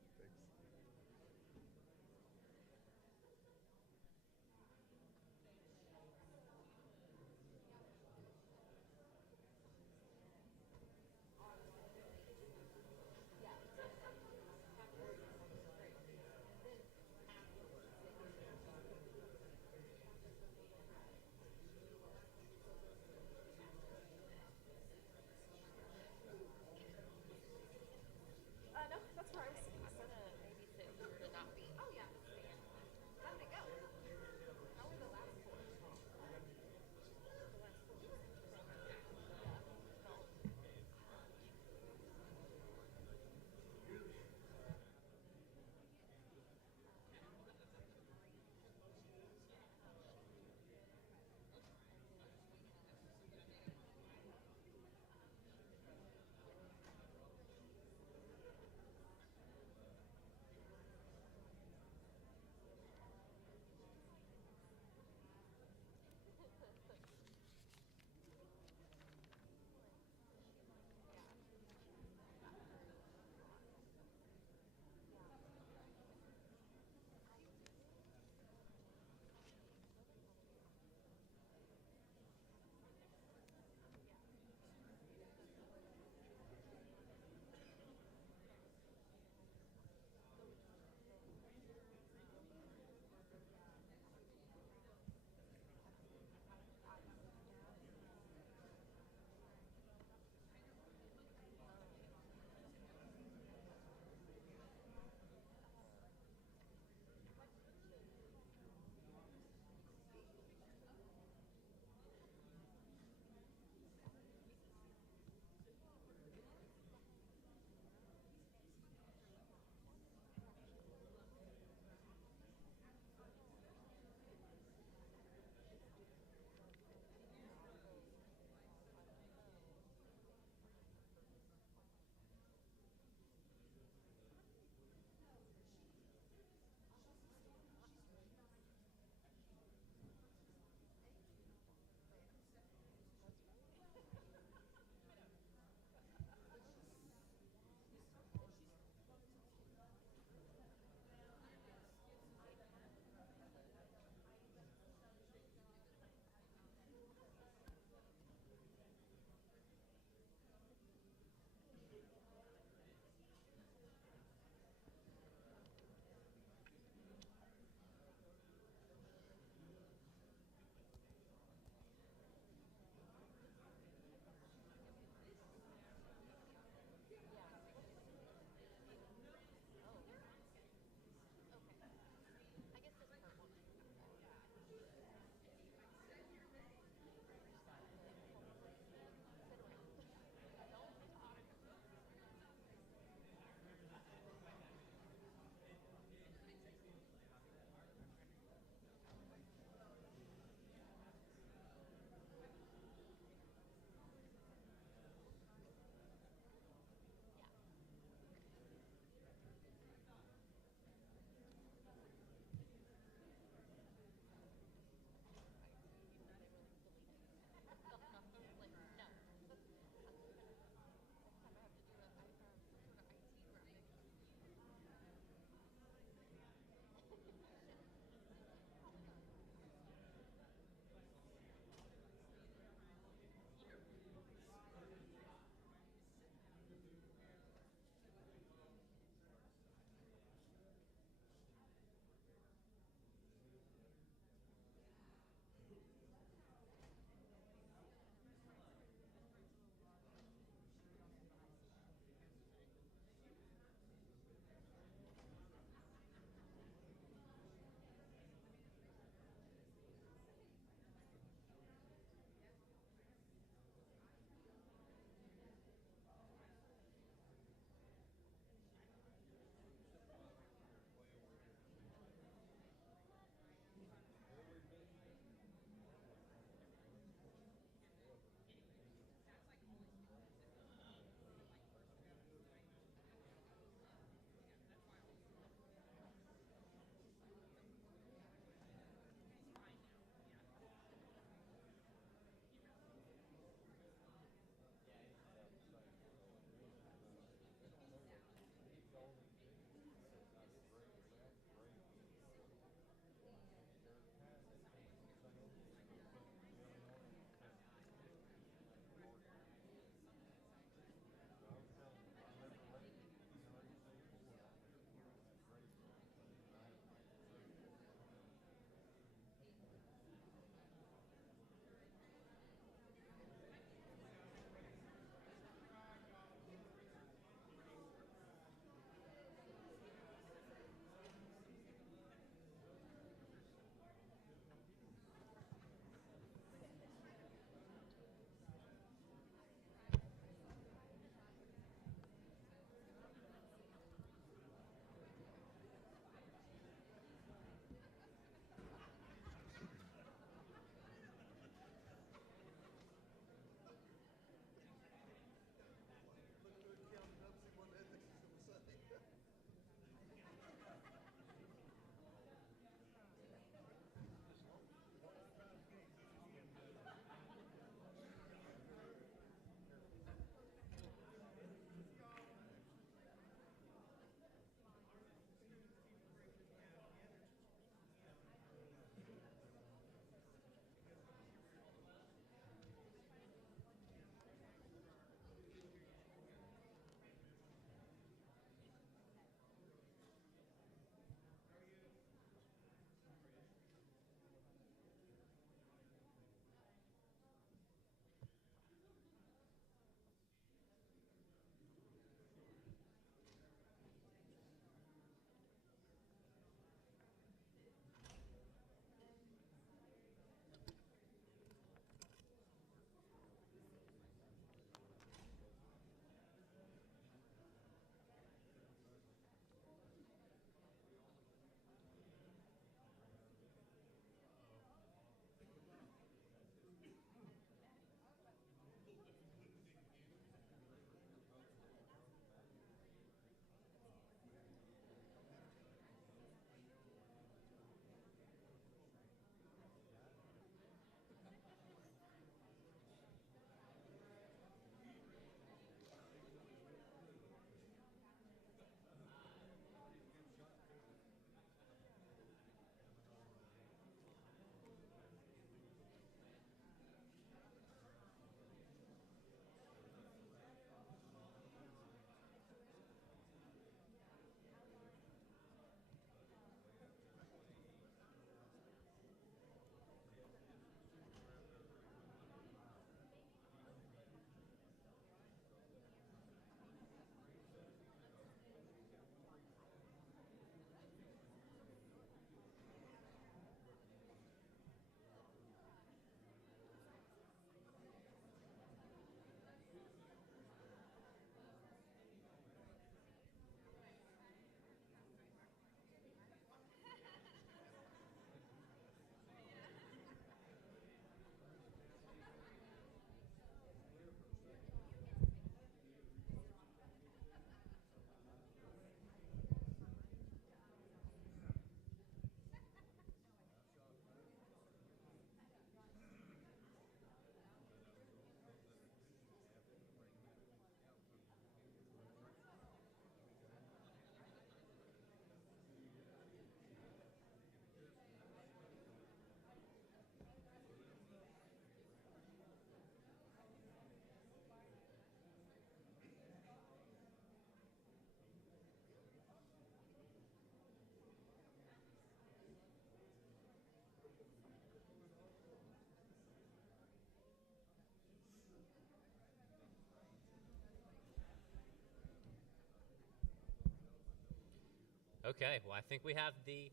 Okay, well, I think we have the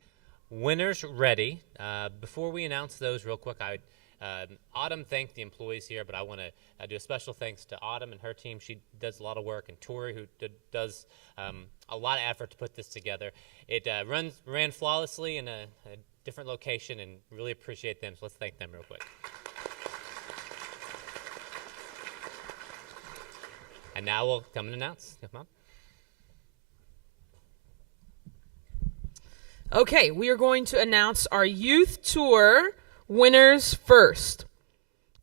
winners ready. Before we announce those real quick, Autumn thanked the employees here, but I want to do a special thanks to Autumn and her team. She does a lot of work, and Tori, who does a lot of effort to put this together. It ran flawlessly in a different location, and really appreciate them, so let's thank them real quick. And now we'll come and announce. Come on. Okay, we are going to announce our youth tour winners first,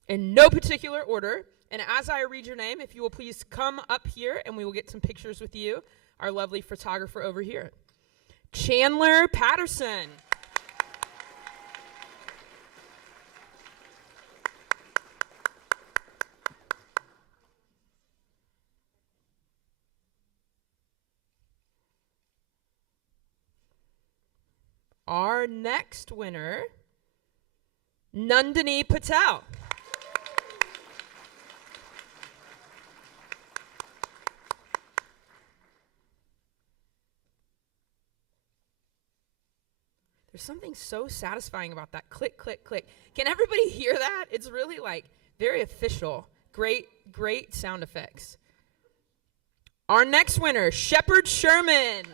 in no particular order. And as I read your name, if you will please come up here and we will get some pictures with you, our lovely photographer over here. Chandler Patterson. Our next winner, Nandini Patel. There's something so satisfying about that click, click, click. Can everybody hear that? It's really like very official. Great, great sound effects. Our next winner, Shepard Sherman.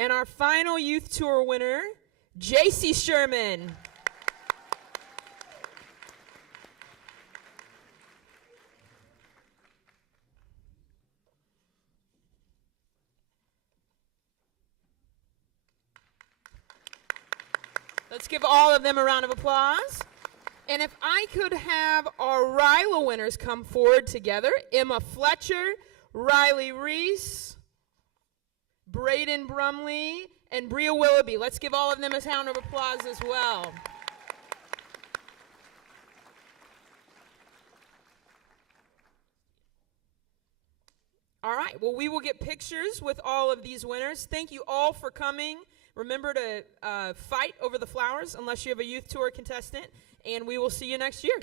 And our final youth tour winner, JC Sherman. Let's give all of them a round of applause. And if I could have our RILA winners come forward together, Emma Fletcher, Riley Reese, Braden Brumley, and Bria Willoughby. Let's give all of them a round of applause as well. All right, well, we will get pictures with all of these winners. Thank you all for coming. Remember to fight over the flowers unless you have a youth tour contestant, and we will see you next year.